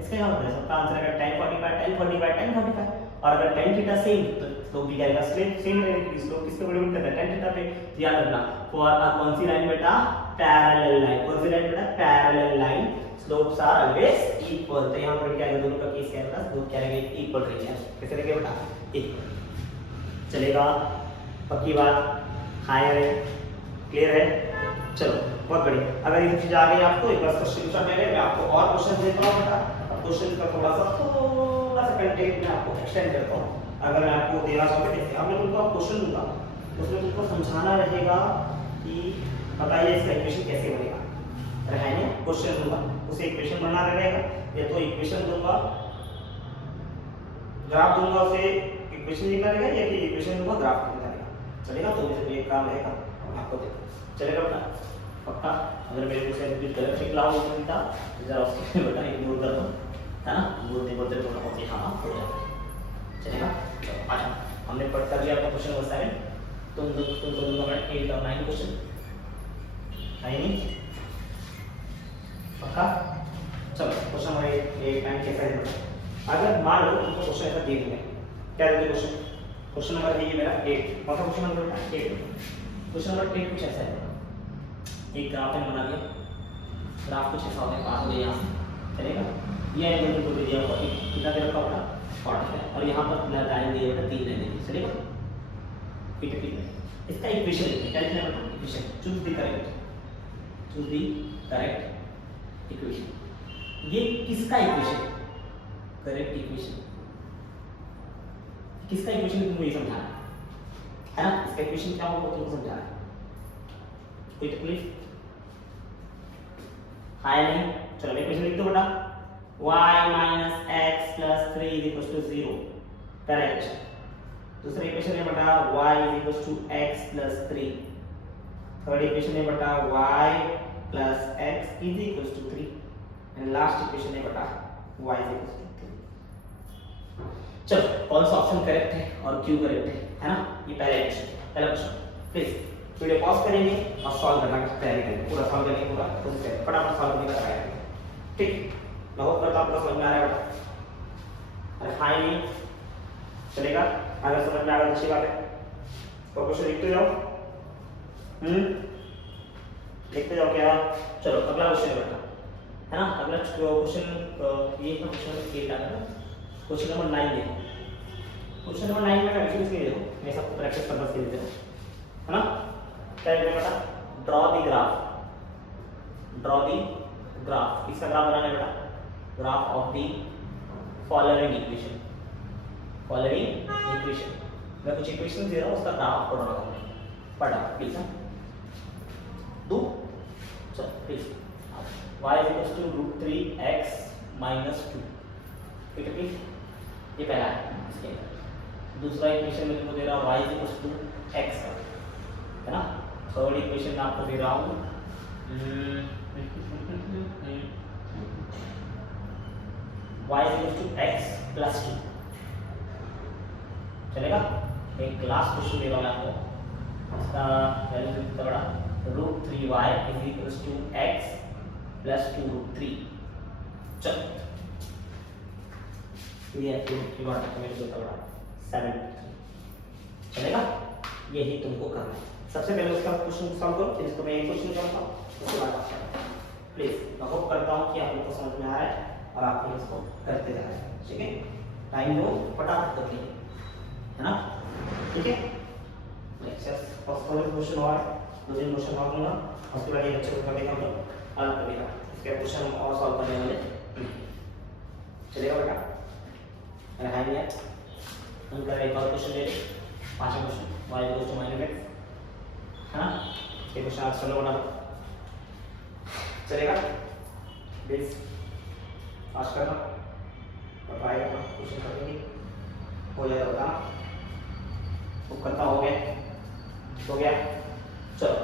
इसका क्या मतलब है, सबका आंसर है tan 45 tan 45 tan 45। और अगर tan थीटा सेम तो स्लोप भी क्या रहेगा, सेम रहेगा। स्लोप किसके बराबर करता है, tan थीटा पे। याद रखना, फॉर कौन सी लाइन बेटा, पैरेलल लाइन, कौन सी लाइन बेटा, parallel line, slopes are always equal. तो यहां पर क्या है, दोनों का केस क्या है, स्लोप क्या रहेगा, इक्वल रहेगा। कैसे रहेगा बेटा, इक्वल। चलेगा, पक्की बात, हायर है, क्लियर है। चलो बहुत बढ़िया। अगर ये चीज आ गई आपको, एक बार क्वेश्चन का मैं आपको और क्वेश्चन देता हूं बेटा, क्वेश्चन का थोड़ा सा कंटेंट मैं आपको एक्सटेंड करता हूं। अगर मैं आपको देना चाहूँ देखिए, अब मैं तुमको क्वेश्चन दूंगा, उसमें तुमको समझाना रहेगा कि बताइए इसका इक्वेशन कैसे बनेगा। है ना, क्वेश्चन दूंगा, उसे इक्वेशन बनाना रहेगा, या तो इक्वेशन दूंगा, ग्राफ दूंगा, उसे इक्वेशन लिखना रहेगा, या फिर इक्वेशन दूंगा, ग्राफ लिखना रहेगा। चलेगा, तो मुझे एक काम रहेगा आपको देखो, चलेगा बेटा पक्का। अगर मेरे को से कुछ गलत निकला हो बेटा जरा उसके बेटा इग्नोर कर दो, है ना, बोलते बोलते थोड़ा बहुत हाँ हो जाएगा। चलेगा, अच्छा हमने पढ़ कर लिया आपका क्वेश्चन नंबर 7, तुम दोनों का 8 और 9 क्वेश्चन है नहीं पक्का। चलो क्वेश्चन नंबर 8 9 कैसा है। अगर मान लो तुमको क्वेश्चन ऐसा दे दिया, क्या देते क्वेश्चन नंबर है ये मेरा 8, कौन सा क्वेश्चन नंबर है 8। क्वेश्चन नंबर 8 कुछ ऐसा है, एक ग्राफ है बना दिया, ग्राफ कुछ ऐसा होता है, पास हो गया यहाँ से, चलेगा। ये एंगल को दे दिया होगा, कितना दे रखा होगा 45, और यहाँ पर लाइन दिया होगा 3 लाइन दी, चलेगा। ठीक है, इसका इक्वेशन लिखना है, क्या लिखना है बेटा, equation, choose the correct equation. ये किसका इक्वेशन, करेक्ट इक्वेशन, किसका इक्वेशन तुमको ये समझाना है ना, इसका इक्वेशन क्या होगा तुमको समझाना है। कोई तकलीफ है नहीं, चलो इक्वेशन लिख दो बेटा, y - x + 3 = 0, पहला इक्वेशन। दूसरा इक्वेशन है बेटा y equals to x plus 3। Third equation है बेटा y plus x is equals to 3 and last equation है बेटा y इज इक्वल्स टू 3। चलो कौन सा ऑप्शन करेक्ट है और क्यों करेक्ट है ना? ये पहला इक्वेशन, पहला क्वेश्चन। प्लीज वीडियो पॉज करेंगे और सॉल्व करने की तैयारी करेंगे, पूरा सॉल्व करेंगे, पूरा कोशिश करेंगे फटाफट सॉल्व करने का ट्राई करेंगे। ठीक, मैं होप करता हूं आपको समझ में आ रहा है बेटा। अरे हाई नहीं चलेगा, अगर समझ में आ रहा है अच्छी बात है। तो क्वेश्चन लिखते जाओ, लिखते जाओ क्या। चलो अगला क्वेश्चन है बेटा, है ना? अगला क्वेश्चन ये था क्वेश्चन नंबर 8 आ गया। क्वेश्चन नंबर 9 देखो, क्वेश्चन नंबर 9 में एक्चुअली इसके देखो, मैं सबको प्रैक्टिस पर्पस के लिए देता हूं, है ना? क्या है बेटा? Draw the graph, draw the graph. इसका ग्राफ बनाना है बेटा, graph of the following equation, following equation. मैं कुछ इक्वेशन दे रहा हूं, उसका ग्राफ आपको ड्रॉ करना है। पढ़ा प्लीज, दो चलो please. y equals to √3x minus 2, ठीक है प्लीज? ये पहला है इसके अंदर। दूसरा इक्वेशन मेरे को दे रहा है y इक्वल्स टू x, है ना? थर्ड इक्वेशन मैं आपको दे रहा हूं y equals to x plus 2, चलेगा? एक लास्ट क्वेश्चन दे रहा हूं आपको, इसका वैल्यू कितना बड़ा, √3y is equals to x plus 2√3। चलो ये √3y का वैल्यू कितना बड़ा, 7, चलेगा? यही तुमको करना है। सबसे पहले उसका क्वेश्चन सॉल्व करो, फिर इसको मैं एक क्वेश्चन करता हूं, उसके बाद आप प्लीज। मैं होप करता हूं कि आप लोगों को समझ में आ रहा है और आप लोग इसको करते जा रहे हैं, ठीक है? टाइम लो, फटाफट करके, है ना? ठीक है? लेक्चर फर्स्ट क्वेश्चन और दो तीन क्वेश्चन और लूंगा, उसके बाद ये लेक्चर को देखा तो हल करेगा, इसके क्वेश्चन और सॉल्व करने वाले, चलेगा बेटा? अरे हां यार, हम कर एक और क्वेश्चन ले ले, पांचवा question y equals to -x, है ना? ये क्वेश्चन आज सोलो बना लो, चलेगा? प्लीज आज करना, अब आएगा क्वेश्चन करेंगे, हो जाएगा बताना। तो करता हो गया। चलो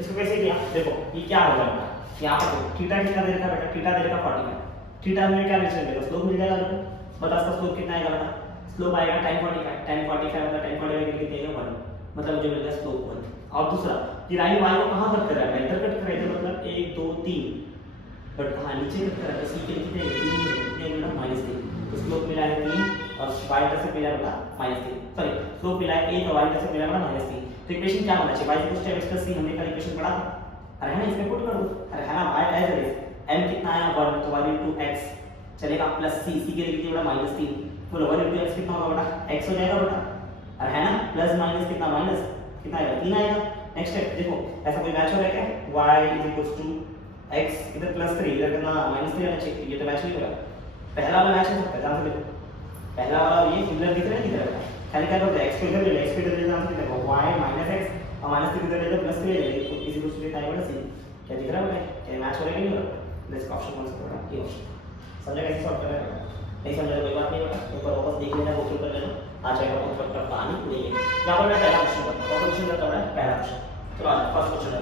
इसको कैसे किया, देखो ये क्या होगा बेटा, यहाँ पर थीटा कितना दे रखा बेटा, थीटा दे रखा 45। थीटा में क्या रिलेशन मिलेगा, स्लोप मिल जाएगा देखो, बता इसका स्लोप कितना आएगा बेटा? स्लोप आएगा tan 45, tan 45 मतलब tan 45 के लिए 1, मतलब मुझे मिलेगा स्लोप 1। और दूसरा ये लाइन y को कहां कट कर रहा है, इधर कट कर रहा है, मतलब 1 2 3, बट कहां नीचे कट कर रहा है, तो c के कितने 3 मिला -3, तो स्लोप मिला है 3 और y इंटरसेप्ट मिला बेटा -3, सॉरी स्लोप मिला है 1 और y इंटरसेप्ट मिला बेटा -3। तो इक्वेशन क्या होना चाहिए, y equals to x + c, हमने कल इक्वेशन पढ़ा था, अरे है ना? इसमें पुट कर दो, अरे है ना? y as it is, m कितना आया 1, तो 1 * x चलेगा प्लस c, c के लिए कितना बेटा -3, बोलो 1 * x कितना होगा बेटा, x हो जाएगा बेटा, अरे है ना? प्लस माइनस कितना, माइनस कितना आएगा, 3 आएगा। नेक्स्ट है देखो, ऐसा कोई मैच हो रहा है क्या, y इक्वल्स टू x, इधर +3 इधर कितना -3 आना चाहिए, ये तो मैच नहीं हो रहा। पहला वाला मैच हो सकता है, ध्यान से देखो, पहला वाला ये सिमिलर दिख रहा है, दिख रहा है, खाली क्या करते हैं, x को इधर ले लो, x को इधर ले लो, ध्यान से देखो, y -x और -3 इधर ले लो, +3 ले लो, तो इसी कुछ लिखा है बेटा c, क्या दिख रहा है बेटा, क्या मैच हो रहा है कि नहीं हो रहा? इसका ऑप्शन कौन सा होगा, ये ऑप्शन। समझा कैसे सॉल्व करना है? नहीं समझा कोई बात नहीं बेटा, ऊपर वापस देख लेना, वो कर लेना, आ जाएगा बहुत फटफट पानी पूरी है। यहां पर मैं पहला क्वेश्चन करता हूं, क्वेश्चन करता हूं पहला क्वेश्चन। चलो आज फर्स्ट क्वेश्चन है,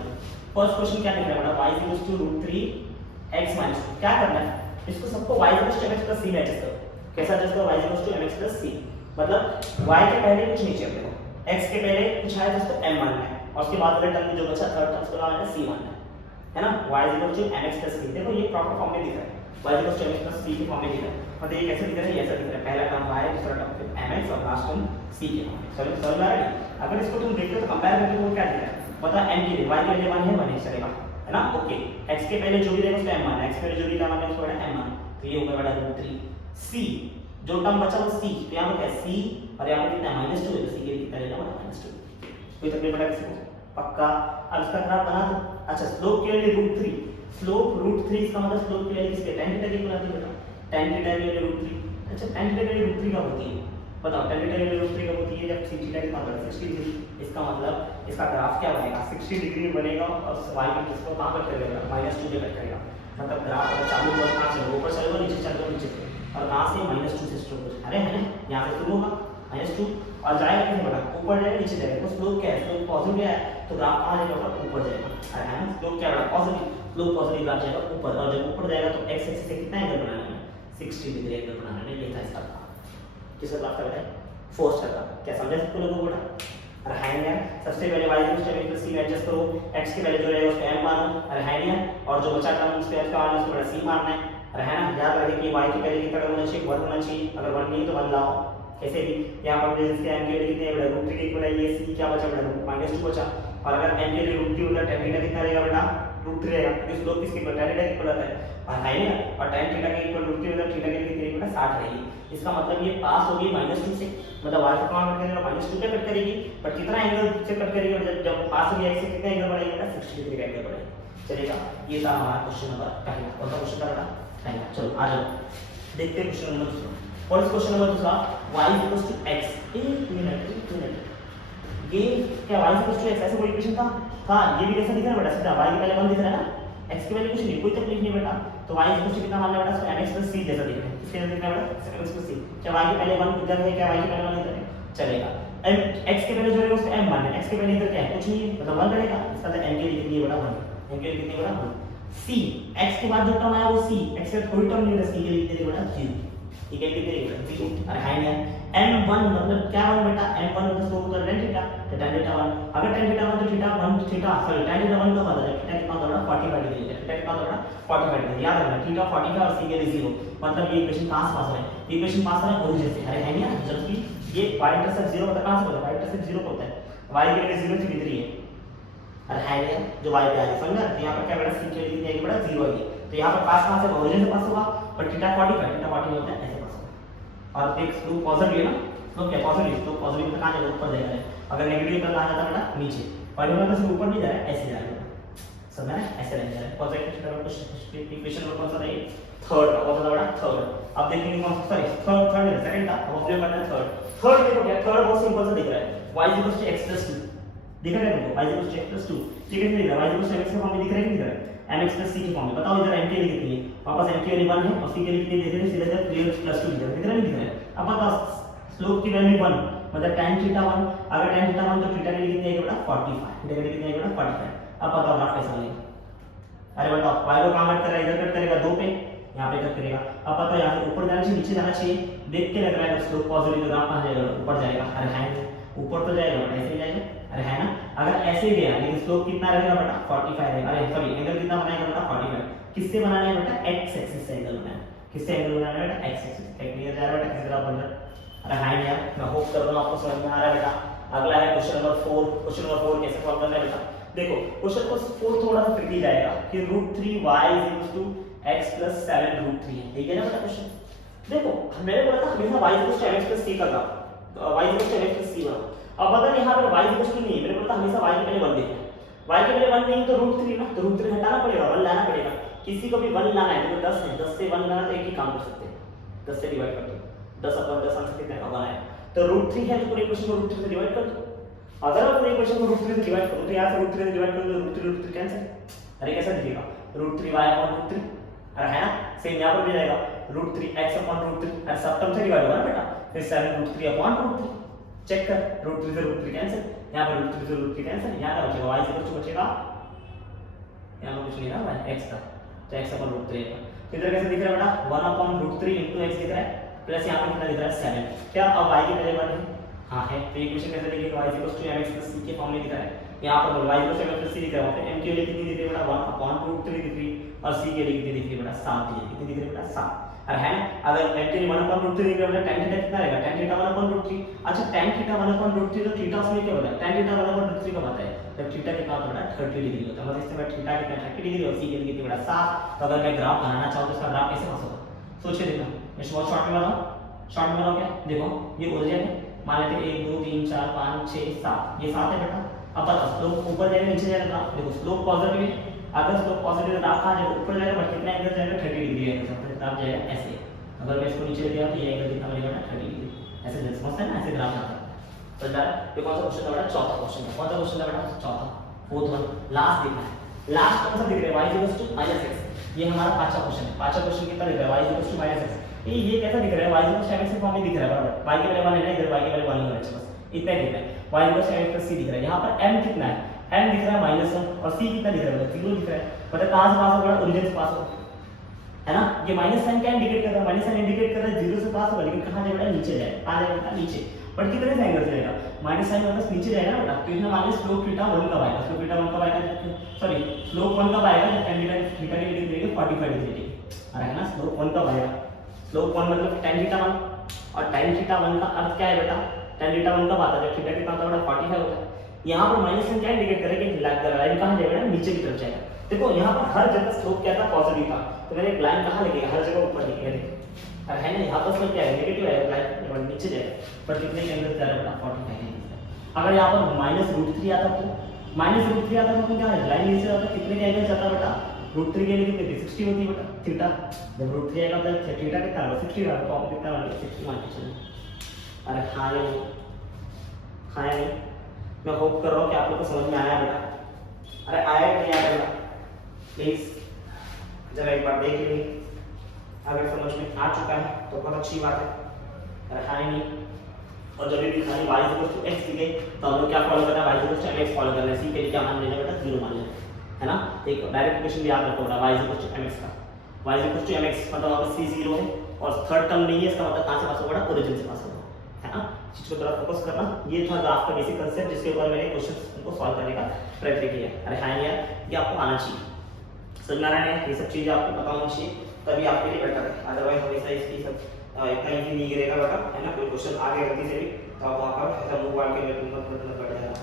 फर्स्ट क्वेश्चन क्या दिख रहा है बेटा, y इक्वल्स टू √3x - 2, क्या करना है, इसको सबको y equals to mx + c में एडजस्ट करो। कैसा एडजस्ट करो, y equals to mx + c, मतलब y के पहले कुछ नहीं चाहिए देखो, x के पहले कुछ आया जिसको m मानना है, और उसके बाद वाले टर्म में जो बचा थर्ड टर्म उसको मानना है c मानना है ना? y equals to mx + c, देखो ये प्रॉपर फॉर्म में दिख रहा है, y equals to mx + c के फॉर्म में दिख रहा है, मतलब ये कैसे दिख रहा है, ये ऐसा दिख रहा है, पहला टर्म y, दूसरा टर्म फिर mx और लास्ट टर्म c के फॉर्म में। समझ आ रहा है? अगर इसको तुम देखते हो तो कंपेयर करके वो क्या दिख रहा है, बता m के लिए y के लिए 1 है, 1 चलेगा, है ना? ओके, x के पहले जो भी रहेगा उसको m मानना है, x के पहले जो भी मानना है उसको बेटा m मानना, तो ये होगा बेटा √3 c, जो टर्म बचा वो c, तो यहां पर क्या c और यहां पर कितना -2 है, तो c के लिए कितना रहेगा -2। कोई तकलीफ बेटा किसी को, पक्का? अब इसका ग्राफ बना दो। अच्छा स्लोप के लिए √3, स्लोप √3 इसका मतलब स्लोप के लिए किसके, tan थीटा की बनाते बेटा, tan थीटा के लिए √3। अच्छा tan थीटा के लिए √3 कब होती है, बताओ, tan थीटा के लिए √3 कब होती है, जब sin थीटा कितना होता है 60 डिग्री। इसका मतलब इसका ग्राफ क्या बनेगा, 60 डिग्री बनेगा और y के किसको कहां कट करेगा, -2 पे कट करेगा, मतलब ग्राफ अगर चालू होगा कहां से, ऊपर चलेगा नीचे चलेगा नीचे, और कहां से -2 से शुरू होगा, अरे है ना? यहां से शुरू होगा -2 और जाएगा कितने बेटा ऊपर जाएगा नीचे जाएगा, तो स्लोप क्या है, स्लोप पॉजिटिव है तो ग्राफ कहां जाएगा बेटा ऊपर जाएगा, है ना। स्लोप क्या है बेटा पॉजिटिव, स्लोप पॉजिटिव ग्राफ जाएगा ऊपर, और जब ऊपर जाएगा तो x एक्सिस से कितना एंगल बनाना है 60 डिग्री एंगल बनाना है, ये था इसका काम। किसका ग्राफ था बेटा फोर्स का ग्राफ, क्या समझे सबको लोगों को बेटा। और है ना सबसे पहले y equal to mx c adjust करो, x की वैल्यू जो रहेगा उसको m मानो, और है ना, और जो बचा टर्म उसके का मानो उसको c मानना है, और है ना। याद रखें कि y की वैल्यू कितना होना चाहिए 1 होना चाहिए, अगर 1 नहीं तो 1 लाओ, कैसे भी यहां पर मुझे इसके m की वैल्यू कितनी है बेटा √3 के इक्वल है, ये c क्या बचा बेटा -2 बचा, और अगर m के लिए √3 होता है tan थीटा कितना रहेगा बेटा √3 रहेगा, क्योंकि स्लोप किसके इक्वल tan थीटा के इक्वल आता है, और है ना, और tan थीटा के इक्वल √3 होता है, थीटा के लिए कितनी बेटा 60 रहेगी। इसका मतलब ये पास होगी -2 से, मतलब y को कहां कट करेगा -2 पे कट करेगी, बट कितना एंगल से कट करेगी, और जब पास होगी x से कितना एंगल बढ़ेगा बेटा 60 डिग्री का एंगल बढ़ेगा। चलेगा, ये था हमारा क्वेश्चन नंबर पहला। कौन सा क्वेश्चन था बेटा पहला। चलो आ जाओ देखते हैं क्वेश्चन नंबर दूसरा। और क्वेश्चन नंबर दूसरा y x, एक मिनट ये क्या y x ऐसे कोई इक्वेशन था, हां ये भी कैसा दिख रहा है बेटा सीधा y के पहले 1 दिख रहा है ना, x की वैल्यू कुछ नहीं, कोई तकलीफ नहीं बेटा, तो y कितना मान लेना बेटा इसको mx c जैसा दिख रहा है, इसके अंदर दिख रहा है बेटा mx c, क्या y के पहले 1 इधर है, क्या y के पहले 1 इधर है, चलेगा। x के पहले जो रहेगा उसको m मानना है, x के पहले इधर क्या है कुछ नहीं है, मतलब 1 रहेगा, इसका मतलब m के लिए कितनी है बेटा 1, m के लिए कितनी है बेटा 1, c x के बाद जो टर्म आया वो c, x के कोई टर्म नहीं है, c के लिए कितनी है बेटा 0, ठीक है कितनी है बेटा 0, और है ना m1 मतलब क्या 1 बेटा m1 मतलब स्लोप होता है tan थीटा, तो tan थीटा 1, अगर tan थीटा 1 तो theta 1 theta sorry tan theta 1 का मतलब है थीटा कितना होता है 45 डिग्री है, थीटा कितना होता है 45 डिग्री, याद रखना थीटा 45 और c के लिए 0, मतलब ये इक्वेशन कहां से पास हो रहा है, ये इक्वेशन पास हो रहा है ओरिजिन से, अरे है ना, जबकि ये y इंटरसेप्ट 0 होता है, कहां से होता है y इंटरसेप्ट 0 होता है, y के लिए 0 से कितनी है, अरे है ना जो y पे आ रही है समझा, तो यहां पर क्या बेटा c के लिए कितनी आएगी बेटा 0 आएगी, तो यहां पर पास कहां से ओरिजिन से पास होगा, पर थीटा 45 होता है ऐसे पास होगा, और एक स्लोप पॉजिटिव है ना, स्लोप क्या पॉजिटिव, तो पॉजिटिव तो कहां जाएगा ऊपर जाएगा, अगर नेगेटिव तो कहां जाता है बेटा नीचे, और ये मतलब ऊपर नहीं जा रहा है ऐसे जा रहा है, समझ में ऐसे रहने जा रहा है। पॉजिटिव का कुछ इक्वेशन में कौन सा है थर्ड, कौन सा बेटा थर्ड, अब देखेंगे कौन सा सॉरी थर्ड है सेकंड था, अब ऑब्जर्व करना है थर्ड देखो क्या थर्ड बहुत सिंपल सा दिख रहा है, y x 2 दिख रहा है तुमको, y x 2 ठीक है नहीं दिख रहा, y mx के फॉर्म में दिख रहा है नहीं दिख रहा है, mx c के फॉर्म में, बताओ इधर m के लिए कितनी है, वापस m के लिए 1 है और c के लिए कितनी दिख रही है, सीधा सीधा 3x + 2 दिख रहा है नहीं दिख रहा है, अब बताओ स्लोप की वैल्यू 1 मतलब tan थीटा 1, अगर tan थीटा 1 तो थीटा के लिए कितनी आएगी बेटा 45, थीटा के लिए कितनी आएगी बेटा 45, अब बताओ ग्राफ कैसा बनेगा, अरे बताओ y को कहां कट करेगा, इधर कट करेगा 2 पे, यहां पे कट करेगा, अब बताओ यहां से ऊपर जाना चाहिए नीचे जाना चाहिए, देख के लग रहा है स्लोप पॉजिटिव ग्राफ कहां जाएगा ऊपर जाएगा, अरे है ऊपर तो जाएगा बेटा ऐसे ही जाएगा, अरे है ना, अगर ऐसे गया लेकिन स्लोप कितना रहेगा बेटा 45 रहेगा, अरे सॉरी एंगल कितना बनाएगा बेटा 45, किससे बनाना है बेटा x एक्सिस से एंगल बनाना है, किससे एंगल बनाना है बेटा x एक्सिस, क्लियर जा रहा है बेटा कैसे ग्राफ बन रहा है, अरे हां यार मैं होप कर रहा हूं आपको समझ में आ रहा है बेटा। अगला है क्वेश्चन नंबर 4, क्वेश्चन नंबर 4 कैसे सॉल्व करना है बेटा, देखो क्वेश्चन को 4 थोड़ा सा ट्रिकी जाएगा कि √3y x + 7 √3 है, ठीक है ना बेटा क्वेश्चन, देखो मैंने बोला था हमेशा y mx + c का ग्राफ, y mx + c बना, अब अगर यहां पर y नहीं है, मैंने बोला था हमेशा y के पहले 1 देखना, y के पहले 1 नहीं तो √3 ना, तो √3 हटाना पड़ेगा 1 लाना पड़ेगा, किसी को भी 1 लाना है तो 10 है, 10 से 1 लाना तो एक ही काम कर सकते हैं, 10 से डिवाइड कर दो, 10/10 आंसर कितना का 1 आया, तो √3 है तो पूरे इक्वेशन को √3 से डिवाइड कर दो, अगर मैं पूरे इक्वेशन को √3 से डिवाइड करूं तो यहां से √3 से डिवाइड करूं तो √3 कैंसिल, अरे कैसा दिखेगा √3y/√3, अरे है ना, सेम यहां पर भी जाएगा √3x/√3, अरे सब टर्म से डिवाइड होगा ना बेटा, फिर 7√3/√3 चेक कर, √3 से √3 कैंसिल, यहां पर √3 से √3 कैंसिल, यहां क्या बचेगा y से कुछ बचेगा, यहां पर कुछ नहीं रहा y x था, तो x/√3 है, इधर कैसे दिख रहा है बेटा 1/√3 x दिख रहा है, प्लस यहां पर कितना दिख रहा है 7, क्या अब y के पहले 1 है, हां है, तो इक्वेशन कैसे लिखेंगे y mx + c के फॉर्म में दिख रहा है, यहां पर y mx + c दिख रहा है, वहां पे m के लिए कितनी दिख रही है बेटा 1/√3 दिख रही है, और c के लिए कितनी दिख रही है बेटा 7 दिख रही है, कितनी दिख रही है बेटा 7, और है अगर m के लिए 1/√3 दिख रहा है tan थीटा कितना रहेगा, tan थीटा 1/√3, अच्छा tan थीटा 1/√3 तो थीटा उसमें क्या होता है, tan थीटा 1/√3 का होता है, जब थीटा कितना होता है बेटा 30 डिग्री होता है, मतलब इससे मैं थीटा कितना 30 डिग्री और c के लिए कितनी बेटा 7, तो अगर मैं ग्राफ बनाना चाहूं तो इसका ग्राफ कैसे पास होगा, सोच के देखना, मैं बहुत शॉर्ट में बनाऊं, शॉर्ट में बनाऊं क्या, देखो ये ओरिजिन है, मान लेते हैं 1 2 3 4 5 6 7, ये 7 है बेटा, अब बताओ स्लोप ऊपर जाएगा नीचे जाएगा ग्राफ, देखो स्लोप पॉजिटिव है, अगर स्लोप पॉजिटिव है ग्राफ कहां जाएगा ऊपर जाएगा, बट कितना एंगल जाएगा 30 डिग्री एंगल, तो ग्राफ जाएगा ऐसे, अगर मैं इसको नीचे ले गया तो ये एंगल कितना बनेगा 30 डिग्री, ऐसे समझते हैं ना, ऐसे ग्राफ आता है, तो यार ये कौन सा क्वेश्चन था बेटा, चौथा क्वेश्चन था, कौन सा क्वेश्चन था बेटा चौथा, फोर्थ वन लास्ट देखना है, लास्ट कौन सा दिख रहा है y x, ये हमारा पांचवा क्वेश्चन है, पांचवा क्वेश्चन कितना दिख रहा है y x, ये कैसा दिख रहा है, y equal to mx form में दिख रहा है बराबर, y के वैल्यू 1 है ना, इधर y के वैल्यू 1 होना चाहिए, बस इतना ही दिख रहा है। y equal to mx c दिख रहा है, यहाँ पर m कितना है, m दिख रहा है -1 और c कितना दिख रहा है, 0 दिख रहा है। मतलब कहाँ से पास होगा, ओरिजिन से पास होगा, है ना। ये माइनस साइन क्या इंडिकेट कर रहा है, माइनस साइन इंडिकेट कर रहा है 0 से पास होगा, लेकिन कहाँ जाएगा, नीचे जाएगा, कहाँ जाएगा, नीचे। बट कितने से एंगल से जाएगा, माइनस साइन मतलब नीचे जाएगा ना बेटा, तो इसमें माइनस स्लोप थीटा 1 कब आएगा, स्लोप थीटा 1 कब आएगा, सॉरी स्लोप 1 कब आएगा, जब tan थीटा की डिग्री देंगे 45 डिग्री, अरे है ना, स्लोप 1 कब आएगा, स्लोप 1 मतलब tan थीटा 1, और tan थीटा 1 का अर्थ क्या है बेटा, tan थीटा 1 कब आता है, जब थीटा कितना होता है बेटा 45 होता है। यहाँ पर माइनस साइन क्या इंडिकेट करेगा, लाइन कहाँ जाएगा, नीचे की तरफ जाएगा। देखो यहाँ पर हर जगह स्लोप क्या था, पॉजिटिव था, तो मैंने एक लाइन कहाँ लगेगा, हर जगह ऊपर दिखेगा, और है ना, यहाँ पर स्लोप क्या है, नेगेटिव है, लाइन नीचे जाएगा, पर कितने के एंगल जा रहा है बेटा, 45 एंगल। अगर यहाँ पर -√3 आता तो -√3 आता तो क्या है, लाइन नीचे आता, कितने के एंगल जाता बेटा, √3 के लिए कितनी 60 होती है बेटा, थीटा जब √3 आएगा तो थीटा कितना होगा, 60 होगा, तो आप कितना होगा, 60 मान के चलिए। अरे हाँ या नहीं, हाँ या नहीं, मैं होप कर रहा हूँ कि आप लोग को समझ में आया बेटा। अरे आया कि नहीं आया बेटा, प्लीज जरा एक बार देख लीजिए, अगर समझ में आ चुका है तो बहुत अच्छी बात है, अरे हाँ या नहीं। और जब भी खाली y इक्वल टू x दिखे तो हम लोग क्या फॉलो करना है, y equal to mx follow करना है, c के लिए क्या मान लेना बेटा, 0 मान लेना है ना। एक डायरेक्ट इक्वेशन याद रखो बेटा, y इक्वल टू mx का, y इक्वल टू mx मतलब वहां पर c 0 है और थर्ड टर्म नहीं है, इसका मतलब कहां से पास होगा, ओरिजिन से पास होगा, है ना। चीज को थोड़ा फोकस करना, ये था ग्राफ का बेसिक कांसेप्ट जिसके ऊपर मैंने क्वेश्चंस उनको सॉल्व करने का प्रयत्न किया है। अरे हाँ यार, ये आपको आना चाहिए, समझ में आ रहा है, ये सब चीजें आपको पता होनी चाहिए, तभी आपके लिए बेटर है, अदरवाइज हमेशा इसकी सब इतना इजी नहीं गिरेगा बेटा, है ना। कोई क्वेश्चन आ गया गलती से भी तो आप वहां पर ऐसा मुंह वाड़ के मतलब बैठ जाएगा,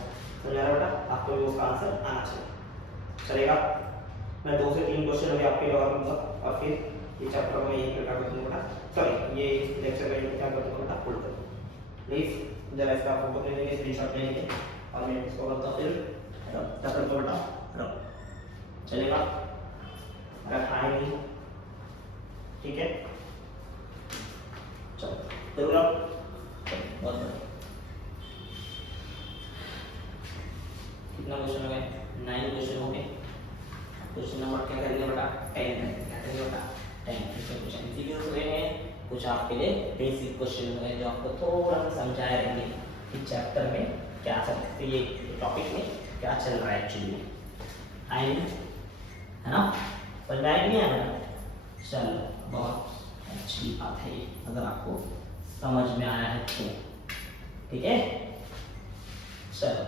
समझ आ रहा है बेटा, आपको भी उसका आंसर आना चाहिए, चलेगा। मैं 2 से 3 क्वेश्चन अभी आपके लिए और दूंगा और फिर ये चैप्टर में यही प्रकार कर दूंगा बेटा, सॉरी ये लेक्चर में क्या कर दूंगा बेटा, होल्ड कर दूंगा। प्लीज जरा इसका फोटो ले लेंगे, स्क्रीनशॉट ले लेंगे और मैं इसको करता हूं, फिर चैप्टर को बेटा चलेगा। अगर हाँ नहीं, ठीक है, चलो जरूर आप बहुत बढ़िया। कितना क्वेश्चन हो गए, 9 क्वेश्चन हो गए। क्वेश्चन नंबर क्या करेंगे बेटा, 10 क्या करेंगे बेटा, 10 क्वेश्चन एमसीक्यूज हुए हैं, कुछ आपके लिए बेसिक क्वेश्चन हुए जो आपको थोड़ा सा समझाए रहेंगे कि चैप्टर में क्या चल रहा है, ये टॉपिक में क्या चल रहा है एक्चुअली में, आई है ना, समझ में आया कि नहीं आया, चलो बहुत अच्छी बात है ये, अगर आपको समझ में आया है तो ठीक है। चलो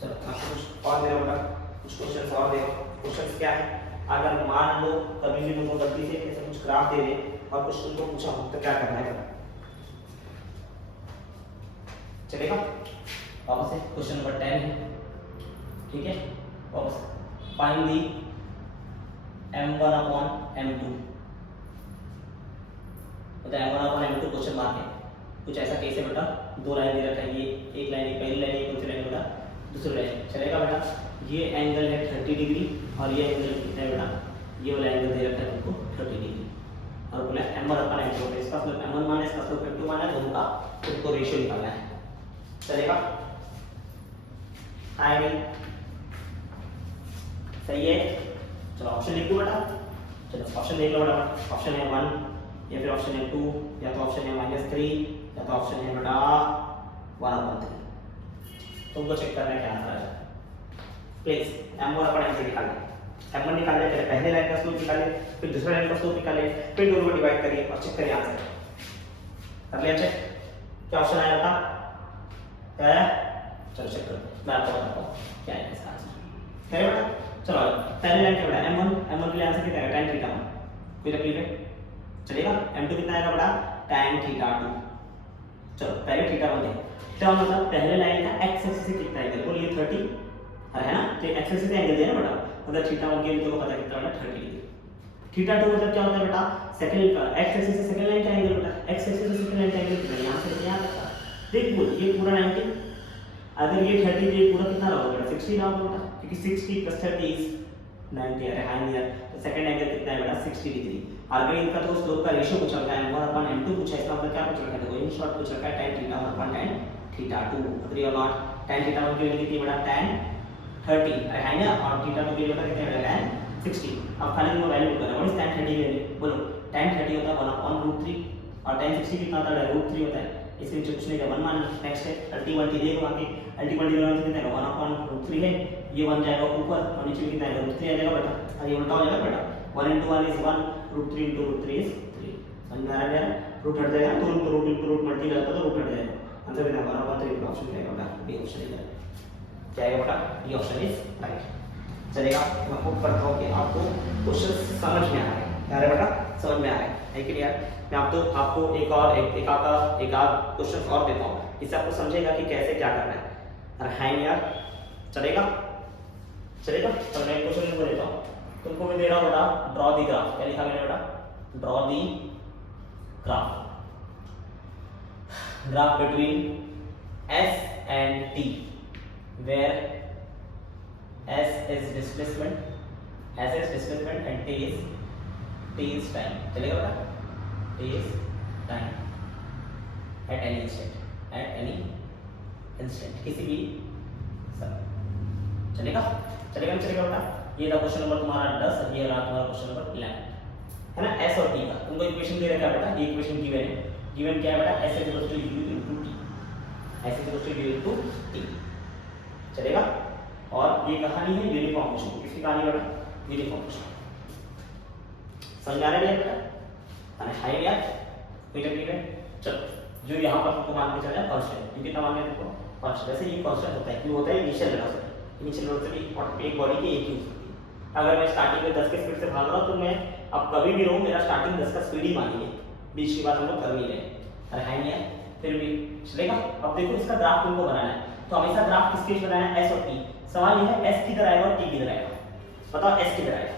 चलो आपको कुछ और दे रहा बेटा, कुछ क्वेश्चन और दे, क्वेश्चन क्या है, अगर मान लो कभी भी तुमको गलती से ऐसा कुछ ग्राफ दे दे और कुछ तुमको पूछा हो तो क्या करना है, चलेगा। वापस से क्वेश्चन नंबर 10 है, ठीक है, वापस find the m1 upon m2, मतलब m1 upon m2 question mark है, कुछ ऐसा केस है बेटा, 2 लाइन दे रखा है, ये एक लाइन, पहली लाइन, एक दूसरी लाइन बेटा, दूसरी लाइन, चलेगा बेटा। ये एंगल है 30 डिग्री और ये एंगल कितना है बेटा, ये वाला एंगल दे रखा है तुमको 30 डिग्री, और बोला m1 अपॉन m2, इसका स्लोप m1 माना, इसका स्लोप m2 माना, दोनों का तुमको रेशियो निकालना है, चलेगा। हाय नहीं, सही है, चलो ऑप्शन लिख दो बेटा, चलो ऑप्शन देख लो बेटा, ऑप्शन है 1 या फिर ऑप्शन है 2 या तो ऑप्शन है -3 या तो ऑप्शन है बेटा 1/3, तुमको चेक करना है क्या आंसर है। प्लीज m1 अपॉन m2 निकालें, m1 निकालने के पहले लाइन का स्लोप निकालें, फिर दूसरे लाइन का स्लोप निकालें, फिर दोनों को डिवाइड करिए और चेक करिए आंसर, कर लिया चेक, क्या ऑप्शन आया था, क्या आया, चलो चेक करो, मैं आपको बताता हूँ क्या है इसका आंसर, करें बेटा। चलो पहले लाइन क्या बेटा, m1 के लिए आंसर कितना आएगा, tan थीटा 1, कोई तकलीफ है, चलेगा। m2 कितना आएगा बेटा, tan थीटा 2, चलो पहले थीटा 1 देखें, थीटा 1 मतलब पहले लाइन का x एक्सिस से कितना एंगल, बोलिए 30, है ना, तो x एक्सिस से एंगल दिया ना बेटा, मतलब थीटा 1 के लिए तो पता कितना बेटा 30 डिग्री। थीटा 2 मतलब क्या होता है बेटा, सेकंड का x एक्सिस से सेकंड लाइन का एंगल बेटा, x एक्सिस से सेकंड लाइन का एंगल कितना, यहां से यहां तक, देख बोल ये पूरा 90, अगर ये 30 तो ये पूरा कितना रहा बेटा, 60 रहा बेटा, क्योंकि 60 + 30 इज 90, अरे हां यार, तो सेकंड एंगल कितना है बेटा, 60 डिग्री। अगर इनका तो स्लोप का रेशियो पूछा गया है, m1 अपॉन m2 पूछा है, इसका मतलब क्या पूछा गया है, देखो इन शॉर्ट पूछा गया है tan theta 1 upon tan theta 2, agree और नॉट, tan थीटा 1 की वैल्यू कितनी बेटा, tan 30, अरे हां यार, और थीटा 2 की वैल्यू कितनी बेटा, tan 60। अब खाली तुमको वैल्यू करना है, व्हाट इज tan 30 वैल्यू बोलो। tan 30 होता है 1/√3 और tan 60 कितना होता है √3 होता है, इसके नीचे कुछ नहीं है 1 मान लो। नेक्स्ट है अल्टीमेटली देखो आगे, अल्टीमेटली कितना है 1/√3 है, ये बन जाएगा ऊपर और नीचे में कितना है √3 आ जाएगा बेटा, और ये उल्टा हो जाएगा बेटा, 1 * 1 is 1, √3 * √3 is 3। समझ में आ रहा है, रूट हट जाएगा तो रूट मल्टीप्लाई कर दो रूट हट जाएगा, आंसर कितना बना हुआ, तो ये ऑप्शन रहेगा बेटा, बी ऑप्शन रहेगा, क्या आएगा बेटा, बी ऑप्शन इज राइट। चलेगा, मैं होप करता हूं कि आपको क्वेश्चन समझ में आ रहा है, क्या है बेटा, समझ में आ रहा है कि नहीं यार। मैं आपको एक आध क्वेश्चन और देता हूं, इससे आपको समझेगा कि कैसे क्या करना है। अरे है नहीं यार, चलेगा तो मैं क्वेश्चन लिख देता हूं, तुमको मैं दे रहा हूं बेटा, ड्रॉ दी ग्राफ। क्या लिखा मैंने बेटा, draw the graph between S and T where S is displacement and T is time। चलेगा बेटा, T is time at any instant किसी भी समय। चलेगा बेटा, ये था क्वेश्चन नंबर तुम्हारा 10 और ये रहा तुम्हारा क्वेश्चन नंबर 11 है ना। S और T का तुमको इक्वेशन दे रखा है बेटा, ये इक्वेशन गिवन क्या है बेटा, S = U * T, S = U * T। चलेगा, और ये कहानी है यूनिफॉर्म मोशन, किसकी कहानी बेटा, यूनिफॉर्म मोशन। समझ आ रहा है बेटा, अरे हाई यार कोई तकलीफ है। चलो, जो यहाँ पर तुमको मान के चल रहा है कांस्टेंट, क्योंकि कितना मान के तुमको कांस्टेंट, वैसे ये कांस्टेंट होता है, क्यों होता है, इनिशियल वेलोसिटी एक बॉडी की एक ही हो सकती है। अगर मैं स्टार्टिंग में 10 के स्पीड से भाग रहा हूँ तो मैं अब कभी भी रहूँ, मेरा स्टार्टिंग 10 का स्पीड ही मानिए, बीच की बात हम लोग कर नहीं रहे। अरे है नहीं है, फिर भी चलेगा। अब देखो इसका ग्राफ तुमको बनाना है, तो हमेशा ग्राफ किसके बीच बनाना है, S और T। सवाल यह है S किधर आएगा और T किधर आएगा, बताओ S किधर आएगा,